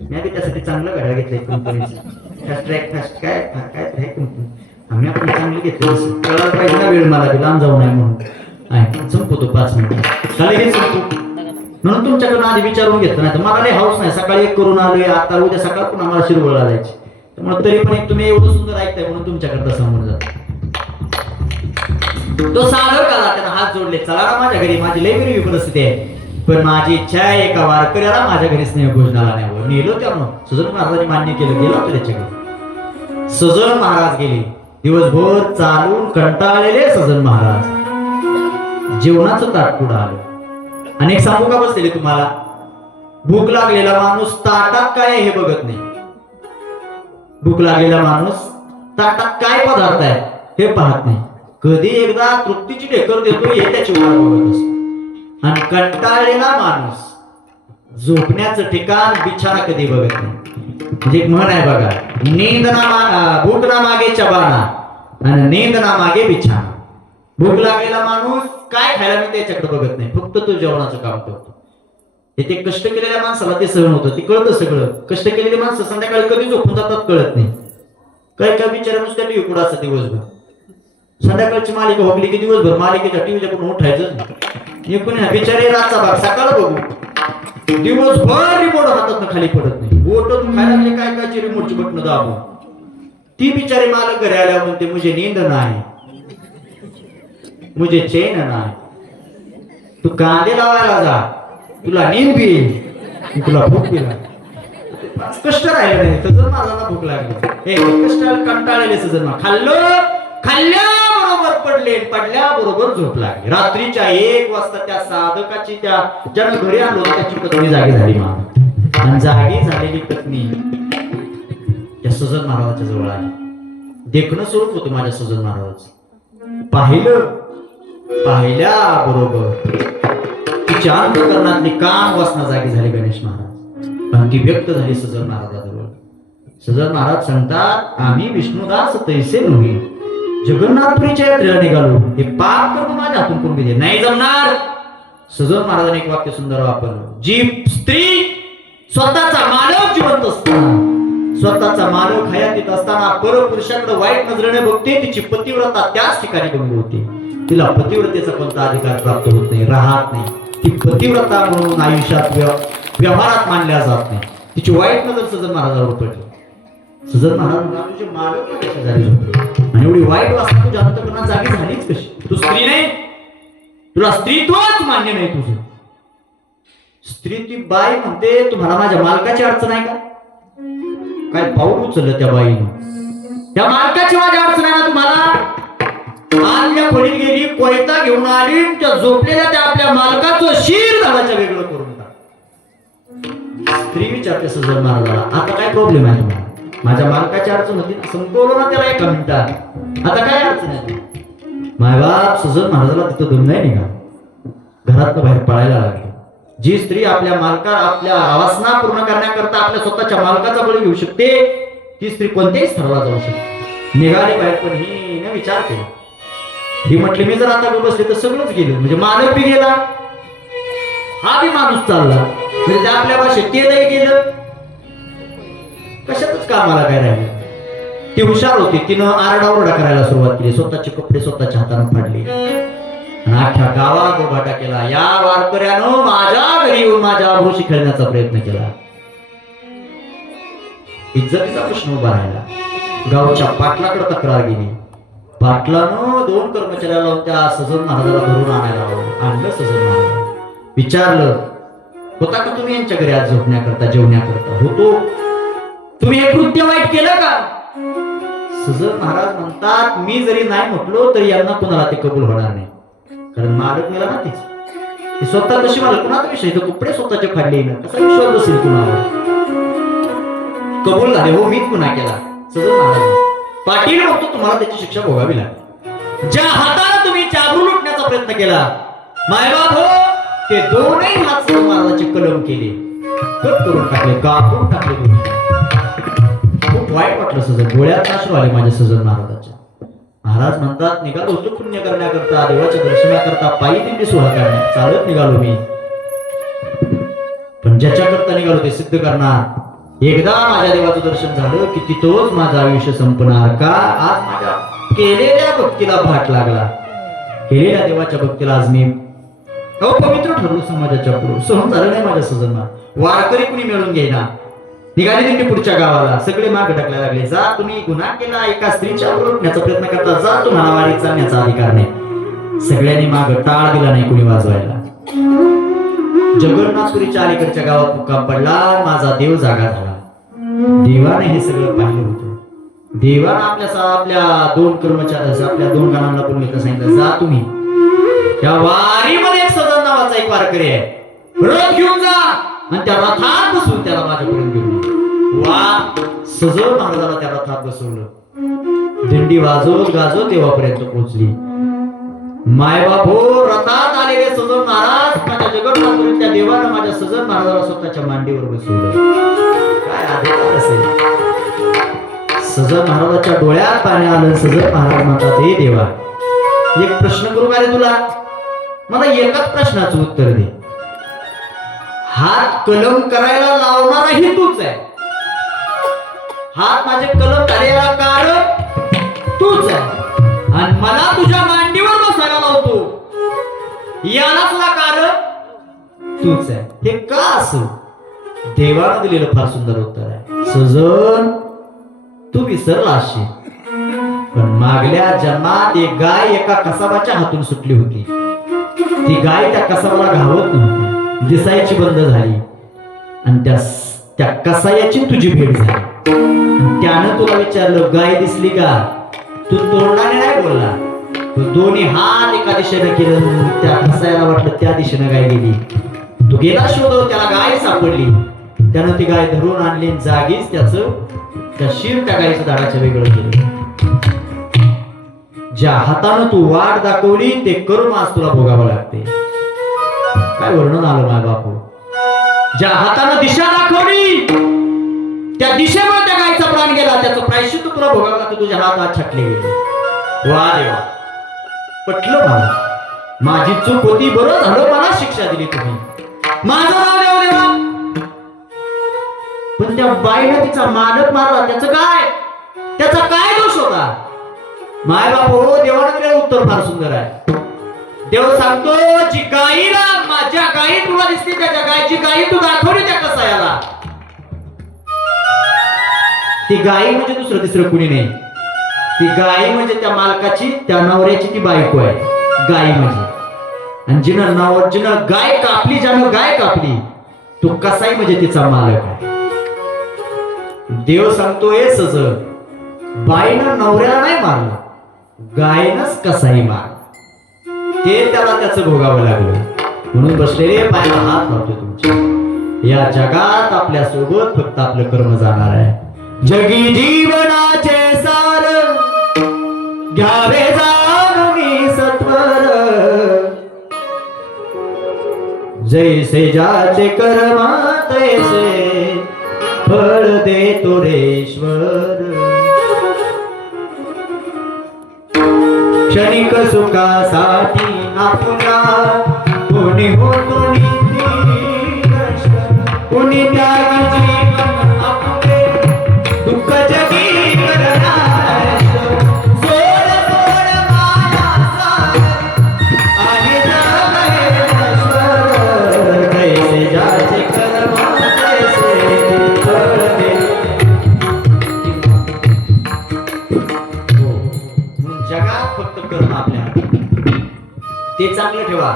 मी आधी त्यासाठी चांगलं घड्याळ घेतलंय कंपनीचं. फास्ट ट्रॅक फास्ट काय आहे कंपनी. आम्ही आपण चांगली घेतली. कळायला पाहिजे ना वेळ मला बी लांब जाऊ नये म्हणून. संपतो 5 मिनिटं खाली घेत संपतो म्हणून तुमच्याकडून आधी विचारून घेतलं. नाही तर मला लई हाऊस नाही. सकाळी एक करून आलोय आता उद्या सकाळ पुन्हा मला शिरवळला जायची. त्यामुळे तरी पण एक तुम्ही एवढं सुंदर ऐकताय म्हणून तुमच्याकडे समोर जात. तो साधक आला. त्यानं हात जोडले. चला ना माझ्या घरी. माझी लई गरीबी परिस्थिती आहे पण माझी इच्छा आहे एका वारकऱ्याला माझ्या घरी स्नेह भोजनाला नाही. नेलो त्यानं. सजन महाराजांनी मान्य केलं. गेलो होतं त्याच्या घरी. सजन महाराज गेले. दिवसभर चालून कंटाळलेले सजन महाराज जेवणाचं ताट पुढं आलं. अनेक सांगू का बसलेले तुम्हाला. भूक लागलेला माणूस ताटात काय हे बघत नाही. भूक लागलेला माणूस ताटात काय पदार्थ आहे हे पाहत नाही. कधी एकदा तृप्तीची ढेकर देतो हे त्याची वाट बघत असतो. आणि कंटाळलेला माणूस झोपण्याचं ठिकाण बिछाना कधी बघत नाही. म्हणजे एक म्हण आहे बघा. नींद ना भूक ना मागे चबाना आणि नींद ना मागे बिछाना. भूक लागलेला माणूस काय खायला मी त्याच्याकडे बघत नाही. फक्त तो जेवणाचं काम करतो. ते कष्ट केलेल्या माणसाला ते सहन होतं. ते कळतं सगळं. कष्ट केलेली माणसं संध्याकाळी कधी झोपून जातात कळत नाही. काय काय बिचारा नुसत्या टीव्ही पुढे असं दिवसभर. संध्याकाळची मालिका होगली की दिवसभर मालिकेच्या टीव्हीच्या पण उठायचं. एकूण बिचारे रातचा भाग सकाळ बघू. दिवसभर रिमोट हातात खाली पडत नाही. बोट खायला लागले काय काय रिमोटची बटन दाबून. ती बिचारी मालक घरी आल्यावर म्हणते मुझे नींद नाही मुझे चैन नाही. तू कांदे लावायला जा तुला नींद बी तुला भूक बी कष्ट राहिले नाही. सजन महाराजांना भूक लागली. हे कष्टाला कंटाळलेले सजन खाल्ल्याबरोबर पडले. पडल्याबरोबर झोप लागली. रात्रीच्या 1 वाजता त्या साधकाची त्या ज्यानं घरी आणलो त्याची पत्नी जागी झाली. आणि जागी झालेली पत्नी त्या सजन महाराजाच्या जवळ आली. देखणं स्वरूप होतं माझ्या सजन महाराजाचं. पाहिल्या बरोबर तिच्या अंतःकरणातली काम वासना जागी झाली गणेश महाराज. आणि ती व्यक्त झाली सजन महाराजाजवळ. सजन महाराज सांगतात, आम्ही विष्णुदास तैसे नव्हे, जगन्नाथपुरीच्या यात्रेला निघालो. हे पाप कर्म माझ्या हातून करून दिले, नाही जमणार. सजन महाराजांनी एक वाक्य सुंदर वापरलं, जी स्त्री स्वतःचा मालक जिवंत असताना, स्वतःचा मालक हयातीत असताना परपुरुषाकडे वाईट नजरेने बघते, तिची पतिव्रता त्याच ठिकाणी बंद होते. तिला पतिव्रतेचा कोणता अधिकार प्राप्त होत नाही, राहत नाही. ती पतिव्रता म्हणून आयुष्यात व्यवहारात मानल्या जात नाही. तिची वाईट नजर सजन महाराजावर पडली. सजन महाराज तुझे मालक जागी झोपले आणि एवढी वाईट वासना तुझ्या अंतःकरणात जागी झालीच कशी? तू स्त्री नाही, तुला स्त्रीत्वच मान्य नाही तुझं. स्त्री ती बाई म्हणते, तुम्हाला माझ्या मालकाची अडचण आहे का? काय पाऊल उचललं त्या बाईनं? त्या मालकाची माझी अडचण आहे ना तुम्हाला? आज त्या खोलीत गेली, कोयता घेऊन आली, त्या झोपलेल्या त्या आपल्या मालकाचं शिर झाडाच्या वेगळं करून टाक. स्त्री विचारते सजन महाराजाला, आता काय प्रॉब्लेम आहे तुम्हाला? माझ्या मालकाची अडचण होती, संपवलं ना त्याला एका मिनिटात, आता काय अडचण आहे? मायबाप सजन महाराजाला तिथं दोन नाही निघा, घरातनं बाहेर पळायला लागले. जी स्त्री आपल्या आपल्या वासना पूर्ण करण्याकरता आपल्या स्वतःच्या मालकाचा बळी घेऊ शकते, ती स्त्री कोणत्याही स्थळाला जाऊ शकते. निघाले बाहेर, पण ही न विचार केला. ही म्हटली, मी जर आता बसले तर सगळंच गेलं, म्हणजे मालक बी गेला, हा बी माणूस चालला, म्हणजे आपल्या भाषेत केलंही गेलं, कशातच कामाला काय राहिलं. ती हुशार होती, तिनं आरडाओरडा करायला सुरुवात केली, स्वतःचे कपडे स्वतःच्या हाताने फाडले आणि अख्ख्या गावात गोबाटा केला. या वारकऱ्यानं माझ्या घरी येऊन माझ्या आभोशी खेळण्याचा प्रयत्न केला. इज्जतीचा प्रश्न उभा राहिला. गावच्या पाटलाकडे तक्रार गेली. पाटलानं 2 कर्मचाऱ्याला लावून त्या सजन महाराजाला धरून आणायला लावलं. आणलं सजन महाराज, विचारलं, होता का तुम्ही यांच्या घरी आज झोपण्याकरता जेवण्याकरता? होतो. तुम्ही हे कृत्य वाईट केलं का? सजन महाराज म्हणतात, मी जरी नाही म्हटलो तरी यांना कुणाला ते कबूल होणार नाही, कारण मालक मिळाला ना तीच. ती स्वतः कशी मालक, कुणाचा विषय, कपडे स्वतःचे फाडले ना, कसा विश्वास बसेल कुणाला? कबूल झाले, हो मीच गुन्हा केला. सजन महाराज पाटील म्हणतो, तुम्हाला त्याची शिक्षा भोगावी लागेल. ज्या हाताने तुम्ही चाबरू लुटण्याचा प्रयत्न केला, मायबाप हो, ते दोनही हात सजन महाराजाचे कलम केले, कट करून टाकले, कापून टाकले दोन्ही. खूप वाईट वाटलं सजन, डोळ्यात अश्रू आले माझ्या सजन महाराजाच्या. महाराज म्हणतात, निघालो होतो पुण्य करण्याकरता, देवाच्या दर्शनाकरता, पायी दिंडी सोहळा करण्यात चालत निघालो मी, पण ज्याच्याकरता निघालो ते सिद्ध करणार. एकदा माझ्या देवाचं दर्शन झालं की तिथंच माझं आयुष्य संपणार का? आज माझ्या केलेल्या भक्तीला भाट लागला, केलेल्या देवाच्या भक्तीला आज मी अपवित्र ठरलो समाजाच्या पुढे. सहन झालं नाही माझ्या सजनना. वारकरी कुणी मिळून घेईना. निघाली दिंडी पुढच्या गावाला, सगळे माग ढकलायला लागले. जा, तुम्ही गुन्हा केला, एका स्त्रीच्या लुटण्याचा प्रयत्न करता, जा, तुम्हाला वारीत चालण्याचा अधिकार नाही. सगळ्यांनी माग टाळ दिला नाही कुणी वाजवायला. जगन्नाथपुरीच्या अलीकडच्या गावात मुक्काम पडला. माझा देव जागा झाला. देवाने हे सगळं पाहिलं होतं. देवानं आपल्या 2 कर्मचारी, आपल्या 2 गाणांना बोलवलं, सांगितलं, जा तुम्ही त्या वारीमध्ये एक सजन नावाचा एक वारकरी आहे, रथ घेऊन जा आणि त्या रथात बसून त्याला माझ्यापर्यंत घेऊन ये. वा, सजन महाराजाला त्या रथात बसवलं. दिंडी वाजवत गाजवत देवापर्यंत पोहोचली. मायबाप हो, रथात आलेले सजन महाराज माझ्या जगन्नाथपुरीत त्या देवानं माझ्या सजन महाराजाला स्वतःच्या मांडीवर बसवलं. काय अधिकार असेल? सजन महाराजाच्या डोळ्यात पाणी आलं. सजन महाराज म्हणतात, हे देवा, एक प्रश्न करू का रे तुला? मला एकाच प्रश्नाचं उत्तर दे. हात कलम करायला लावणाराही तूच आहे, हात माझे कलम करायला कारण तूच आहे, आणि मला तुझ्या मांडीवर बसायला लावतो याला तुला कारण तूच आहे. हे का असं? देवानं दिलेलं फार सुंदर उत्तर आहे. सजन, तू विसरला अशी, पण मागल्या जन्मात एक गाय एका कसाबाच्या हातून सुटली होती. ती गाय त्या कसाबाला घावत नव्हती, दिसायची बंद झाली, आणि त्या कसायाची तुझी भेट झाली. त्यानं तुला विचारलं, गाय दिसली का? तू तोंडाने नाही बोलला, तो दोन्ही हात एका दिशेने केलं. त्या कसायाला वाटलं त्या दिशेने गाय गेली. तू गेला शोधव, त्याला गाय सापडली. त्यानं ती गाय धरून आणली, जागीच त्या शिर त्या गायचं दाडाच्या वेगळं केलं. ज्या हातानं तू वाट दाखवली ते कर्म आज तुला भोगावं लागते. काय वर्णन आलं माझ्या बापू. ज्या हातानं दिशा दाखवली त्या दिशेवर त्या गायचा प्राण गेला, त्याचं प्रायश्चित्त तुला भोगावं लागतं. तुझ्या हातात छाटले गेले. वा देवा, पटलं मला. माझी चूक होती, बरं झालं मला शिक्षा दिली तुम्ही. माझं नाव देव देवा. पण त्या बाईनं तिचा मालक मारला, त्याचं काय, त्याचा काय दोष होता? माय बापू, देवानं दिलेलं उत्तर फार सुंदर आहे. देव सांगतो, जी गाईला, माझ्या गाई तुला दिसते, त्याच्या गायची गाई तू दाखवली त्या कसायाला. ती गाई म्हणजे दुसरं तिसरं कुणी नाही. ती गाई म्हणजे त्या मालकाची, त्या नवऱ्याची ती बायको आहे गाई म्हणजे. आणि जिनं गाय कापली, ज्यानं गाय कापली तो कसाई म्हणजे तिचा मालक आहे. देव सांगतोय सज, बाईनं नवऱ्याला नाही मारलं, गायनच कसाई मार, ते त्याला त्याचं भोगावं लागलं. म्हणून बसलेले पायाला हात लावतो तुमच्या. या जगात आपल्या सोबत फक्त आपलं कर्म जाणार आहे. जगी जीवनाचे सार घ्यावे जाणून सत्वर, जैसे ज्याचे कर्म तैसे फळ देतो रेश्वर. क्षणिक सुखासाठी आपला कोणी होतो कोणी त्याग जीवन आपले दुःख जगी करणार. सोड सोड माया आणि कैसे जाचे कर्म तैसे फळ जगात फक्त कर्म आपल्या ते चांगलं ठेवा.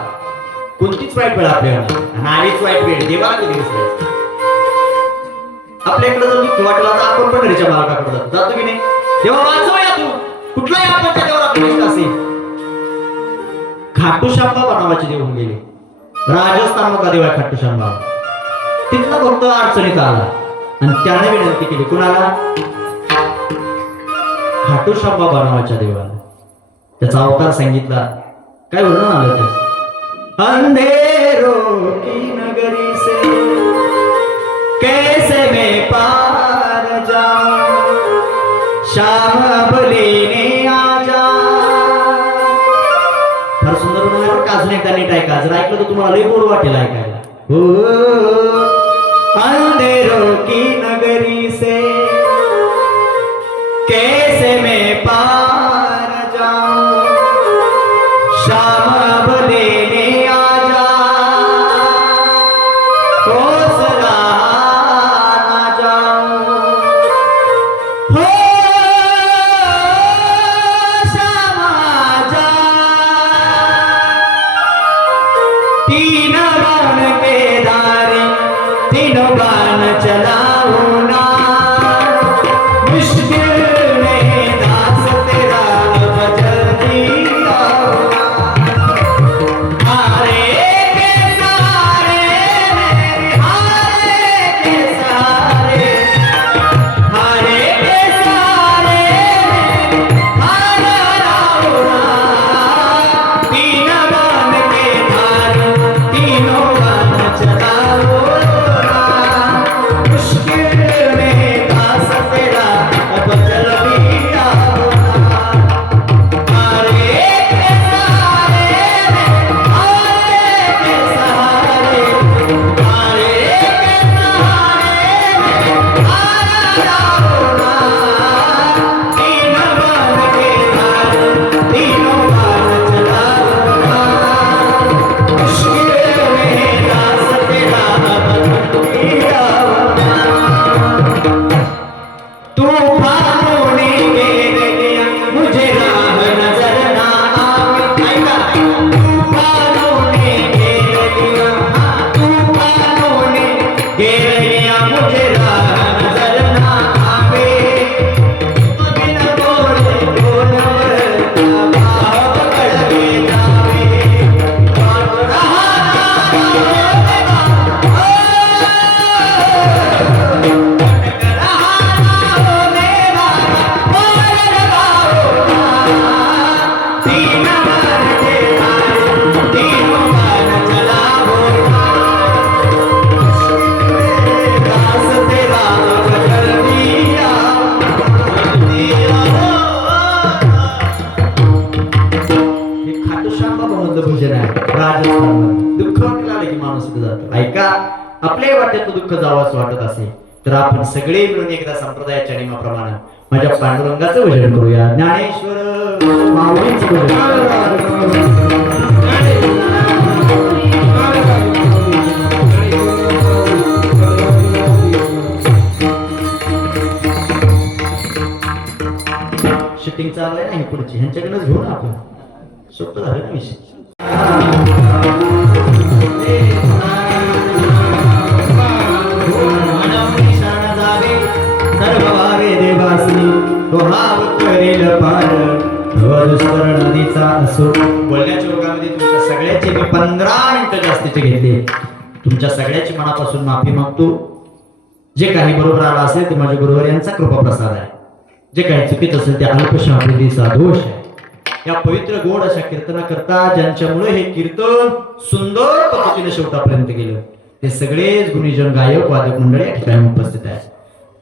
कोणतीच वाईट वेळ आपल्याला, नाहीच वाईट वेळ देवाला कधी दिसते. आपल्याकडे जर दुःख वाटला तर आपण पंढरीच्या मार्गाकडे जातो की नाही. देवा वाचवया तू, कुठलाही आपणच्या देवाला आपली असेल. खाटूश्यामबा बनावाचे देव होऊन गेले. राजस्थान मधला देव आहे खाटूश्यामबा. तिथला भक्त अडचणीत आला आणि त्याने विनंती केली कुणाला, खाटूश्यामबा बनावाच्या देवाला. त्याचा अवतार सांगितला. काय वर्णन आलं त्याचं. अंधेरों की नगरी से कैसे मैं पार जाऊं, शाम अब लेने आजा. फार सुंदर म्हणून अजून एकदा नीट ऐका. जर ऐकलं तर तुम्हाला लई गोड वाटेल ऐकायला. हो, अंधेरों की नगरी से कैसे मैं पार जाऊं, शाम अब लेने आजा. हौसला ना जाऊं, हो शाम आजा. तीन बाण के धारे तीनों बाण चलाऊं ना, मुश्किल में दास तेरा बजर दिया. हारे के सहारे मेरे, हारे के सहारे, हारे के सहारे मेरे, हारा राहुना. तीन बाण के धारे तीनों बाण चलाओ ना, मुश्किल में दास तेरा बजर दिया. हारे के सहारे मेरे, हारे के सहारे, हारे के सहारे मेरे, हारा राहुना. तीन बाण के धारे तीनों बाण चलाओ ना, मुश्किल में दास तेरा बजर दिया. तूफानों ने घेर लिया मुझे, राह नजर ना आवे. ऐका, तूफानों ने घेर लिया, तूफानों ने घेर लिया मुझे, राह नजर ना आवे. बिना बोले बोल बरता भाव पकड़ के जावे. और रहा ना भजन आहे राजस्थान. दुःख वाटलं की माणूस जातो. ऐका, आपल्या वाट्यात दुःख जावंच वाटत असेल तर आपण सगळे मिळून एकदा संप्रदायाच्या नियमाप्रमाणे माझ्या पांडुरंगाचं भजन करूया. ज्ञानेश्वर माऊलींचं भजन. शूटिंग चालू आहे ना पुढची, ह्यांच्याकडूनच घेऊन आपण सोपं झालं ना विषय. सर्व भावे देवासनी करेल पार नदीचा असो. बोलण्याच्या योगामध्ये तुमच्या सगळ्याचे मी 15 मिनिटं जास्तीचे घेतले. तुमच्या सगळ्याची मनापासून माफी मागतो. जे काही बरोबर आलं असेल ते माझ्या गुरुवर यांचा कृपा प्रसाद आहे. जे काही चुकीत असेल ते अल्पशाब्दीचा दोष आहे. या पवित्र गोड अशा कीर्तना करता ज्यांच्यामुळे हे कीर्तन सुंदर पद्धतीने शेवटापर्यंत गेलं ते सगळेच गुणीजन गायक वादक मंडळी या ठिकाणी उपस्थित आहेत.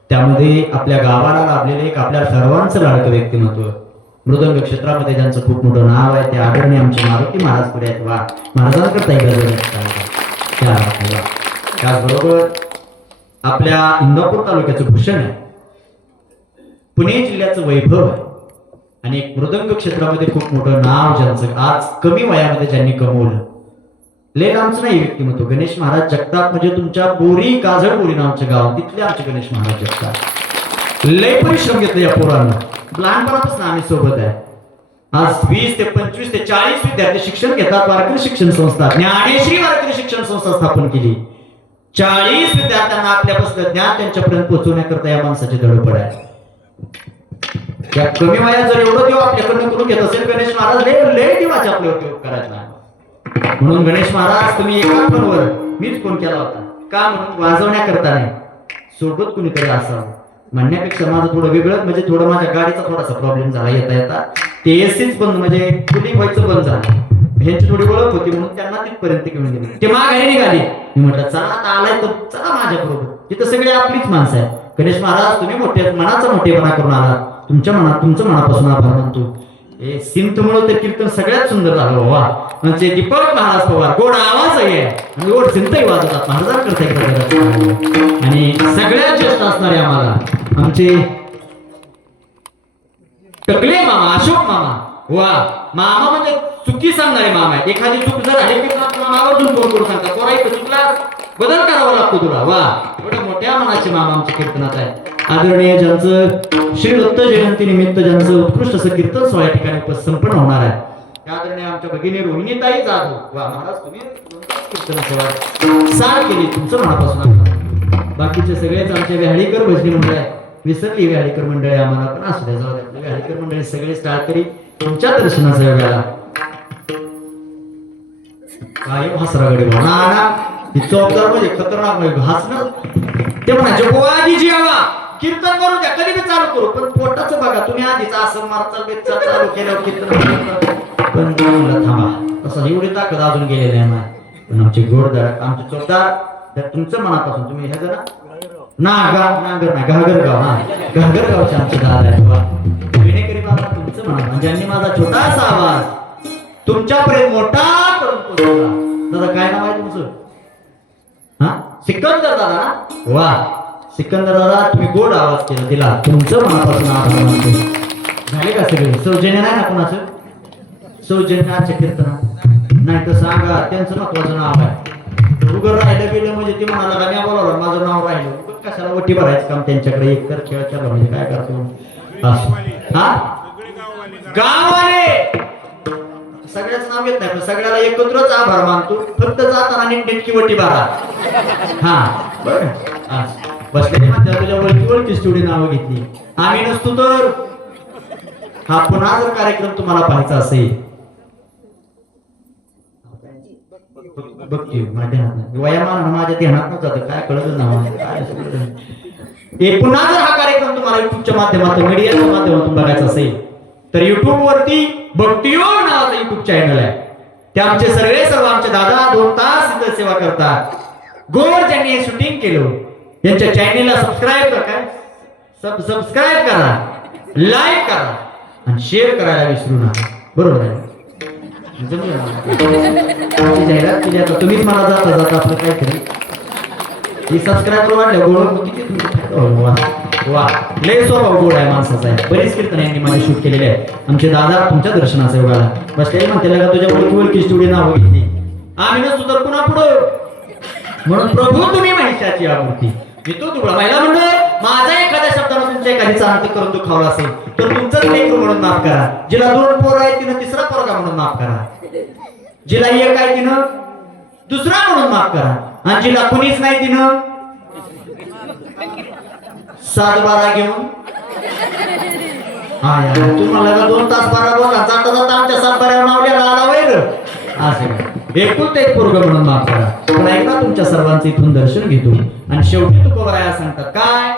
त्यामध्ये आपल्या गावाला लाभलेले एक आपल्या सर्वांचं लाडकं व्यक्तिमत्व मृदंग क्षेत्रामध्ये ज्यांचं खूप मोठं नाव आहे ते आदरणीय आमचे मारुती महाराज पुढे आहेत. वा महाराजांकरता त्याचबरोबर आपल्या इंदापूर तालुक्याचं भूषण आहे, पुणे जिल्ह्याचं वैभव आहे आणि एक मृदंग क्षेत्रामध्ये खूप मोठं नाव ज्यांचं आज कमी वयामध्ये ज्यांनी कमवलं. लय आमचं नाही व्यक्तिमत्व गणेश महाराज जगताप म्हणजे तुमच्या बोरी काजळ बोरी नावचं गाव तिथले आमचे गणेश महाराज जगताप. लय परिश्रम घेतले या पोरांना. लहानपणापासून आम्ही सोबत आहे. आज 20 ते 25 ते 40 विद्यार्थी शिक्षण घेतात. वारकरी शिक्षण संस्था ज्ञानेश्री वारकरी शिक्षण संस्था स्थापन केली. 40 विद्यार्थ्यांना आपल्यापासून ज्ञान त्यांच्यापर्यंत पोहोचवण्याकरता या माणसाची धडपड आहे. या कमी वयात जर एवढं देव आपल्याकडनं करून घेत असेल गणेश महाराज लय देवाचे आपले उपयोग करायचा. म्हणून गणेश महाराज तुम्ही एका फोनवर मीच फोन केला होता का म्हणून वाजवण्याकरता नाही, सोबत कुणीतरी असावं म्हणण्यापेक्षा माझं थोडं वेगळं म्हणजे थोडं माझ्या गाडीचा थोडासा प्रॉब्लेम झाला येता येता. ते एसीच बंद म्हणजे कुलिंग व्हायचं बंद झालं. ह्यांची थोडी ओळख होती म्हणून त्यांना तिथपर्यंत घेऊन गेले. ते माघारी निघाली. मी म्हटलं चला आता आलाय तर चला माझ्या बरोबर. तिथं सगळे आपलीच माणसं आहेत. गणेश महाराज तुम्ही मोठे मनाचा मोठेपणा करून आला. तुमच्या मनात तुमचं मनापासून आभार मानतो. हे सिंतमुळे तर कीर्तन सगळ्यात सुंदर झालं. वा म्हणजे दीपक महाराज पवार गोड आवाज आहे आणि गोड सिंतही वाजवतात महाराजांकरता. आणि सगळ्यात ज्येष्ठ असणारे आम्हाला आमचे टकले मामा अशोक मामा. वा मामा म्हणजे चुकी सांगणारे मामा आहे. एखादी चूक जर आहे की मामावरून फोन करून सांगता पोरा इथं चुकला बदल करावा लागतो तुला. वा एवढ्या मोठ्या मनाचे मामा आमच्या कीर्तनात आहे. आदरणीय ज्यांचं श्री दत्त जयंती निमित्त ज्यांचं उत्कृष्ट असं कीर्तन सोहळा या ठिकाणी संपन्न होणार आहे त्या आदरणीय आमच्या भगिनी रोहिणीताई जाधव. वा महाराज तुम्ही कीर्तन सोहळा सार केली तुमचं मनापासून. बाकीचे सगळेच आमचे व्याळीकर भजनी मंडळ आहे. विसरली व्याळीकर मंडळी आम्हाला पण असू द्या जाऊ द्या. व्याळीकर मंडळी सगळे स्टार्ट करी तुमच्या दर्शनाचा वेळेला काय हसरागडे ना चौकदार म्हणजे खतरनाक नाही हसणं. ते म्हणायचे बुवाजी जेवा कीर्तन करू द्या कधी बी चालू करू पण पोटाचं बघा तुम्ही आधीच असं मारचाल बेचा चालू केल्यावर कीर्तन पण थांबा तसं एवढी ताकद अजून गेलेली आहे. पण आमचे गोडदार आमचे चौकदार तर तुमचं मनापासून तुम्ही हे जरा नागर ना घागरगाव हा घागरगावचे आमचे दादा आहेत. विनेकरी बाबा तुमचं म्हणा ज्यांनी माझा छोटासा आवाज तुमच्यापर्यंत मोठा करून पोहोचवला. दादा काय नाव आहे तुमचं? हा सिकंदर दादा ना. वा सिकंदर दादा तुम्ही गोड आवाज केला तिला तुमचं मनापासून आभार मानतो. झाले का सगळे सौजन्य नाही ना कोणाचं? सौजन्याच्या कीर्तनात नाही तर सांगा त्यांचं महत्वाचं नाव आहे. उगर राहिलं गेलं म्हणजे ते म्हणाला का मी बोलावलं माझं नाव राहिलं कशाला वटी भरायचं काम त्यांच्याकडे एक तर खेळ चालला म्हणजे काय करतो. हा गाववाले सगळ्याच नाव घेत नाही पण सगळ्याला एकत्रच आभार मानतो. फक्त जाताना नीटनेटकी वटी भरा. हा बरं बसले तुझ्या ओळखीच तेवढी नावं घेतली. आम्ही नसतो तर हा पुन्हा जर कार्यक्रम तुम्हाला पाहायचा असेल बघती माझ्या वयामान माझ्या ध्यानात नव्हतं काय कळत नाही. पुन्हा जर हा कार्यक्रम तुम्हाला युट्यूबच्या माध्यमातून मीडियाच्या माध्यमातून बघायचा असेल तर युट्यूब वरती भक्तियोग नावाचं युट्यूब चॅनल आहे. ते आमचे सर्व आमचे दादा 2 तास इथं सेवा करतात. गोड ज्यांनी हे शूटिंग केलं यांच्या चॅनेलला सबस्क्राईब करा, लाईक करा आणि शेअर करायला विसरू नका. बरोबर आहे. जाहिरात केली आता तुम्हीच मला जाता जाता आपलं काहीतरी ही सबस्क्राईबर वाढले गोड किती वा लय स्वभाव गोड आहे माणसाचा आहे. बरीच कीर्तन यांनी माझे शूट केलेले आहे. आमचे दादा तुमच्या दर्शनाचा योगाला बसले म्हणते का तुझ्या ओळखी स्टुडिओ नाव घेतली आम्ही नसतो तर पुन्हा पुढं म्हणून प्रभू तुम्ही महिषाची आकृती मी तो तुला महिला म्हणतो माझा एखाद्या शब्दानं तुमच्या एखादीचा अर्थ करून दुखावला असेल तर तुमचंच लेकरू म्हणून माफ करा. जिला 2 पोरं आहेत तिनं 3रा पोरगा म्हणून माफ करा. जिला 1 आहे तिनं 2रा म्हणून माफ करा. आणि जिला कुणीच नाही तिनं 7-12 घेऊन हा यार तुम्हाला 2 तास 12 बोला जाता जाता आमच्या 7-12 नावल्या आला वैर असे एकूण एक पोरग म्हणून माफ करा. पण ऐका तुमच्या सर्वांचं इथून दर्शन घेतो आणि शेवटी तुकोबराया सांगतात काय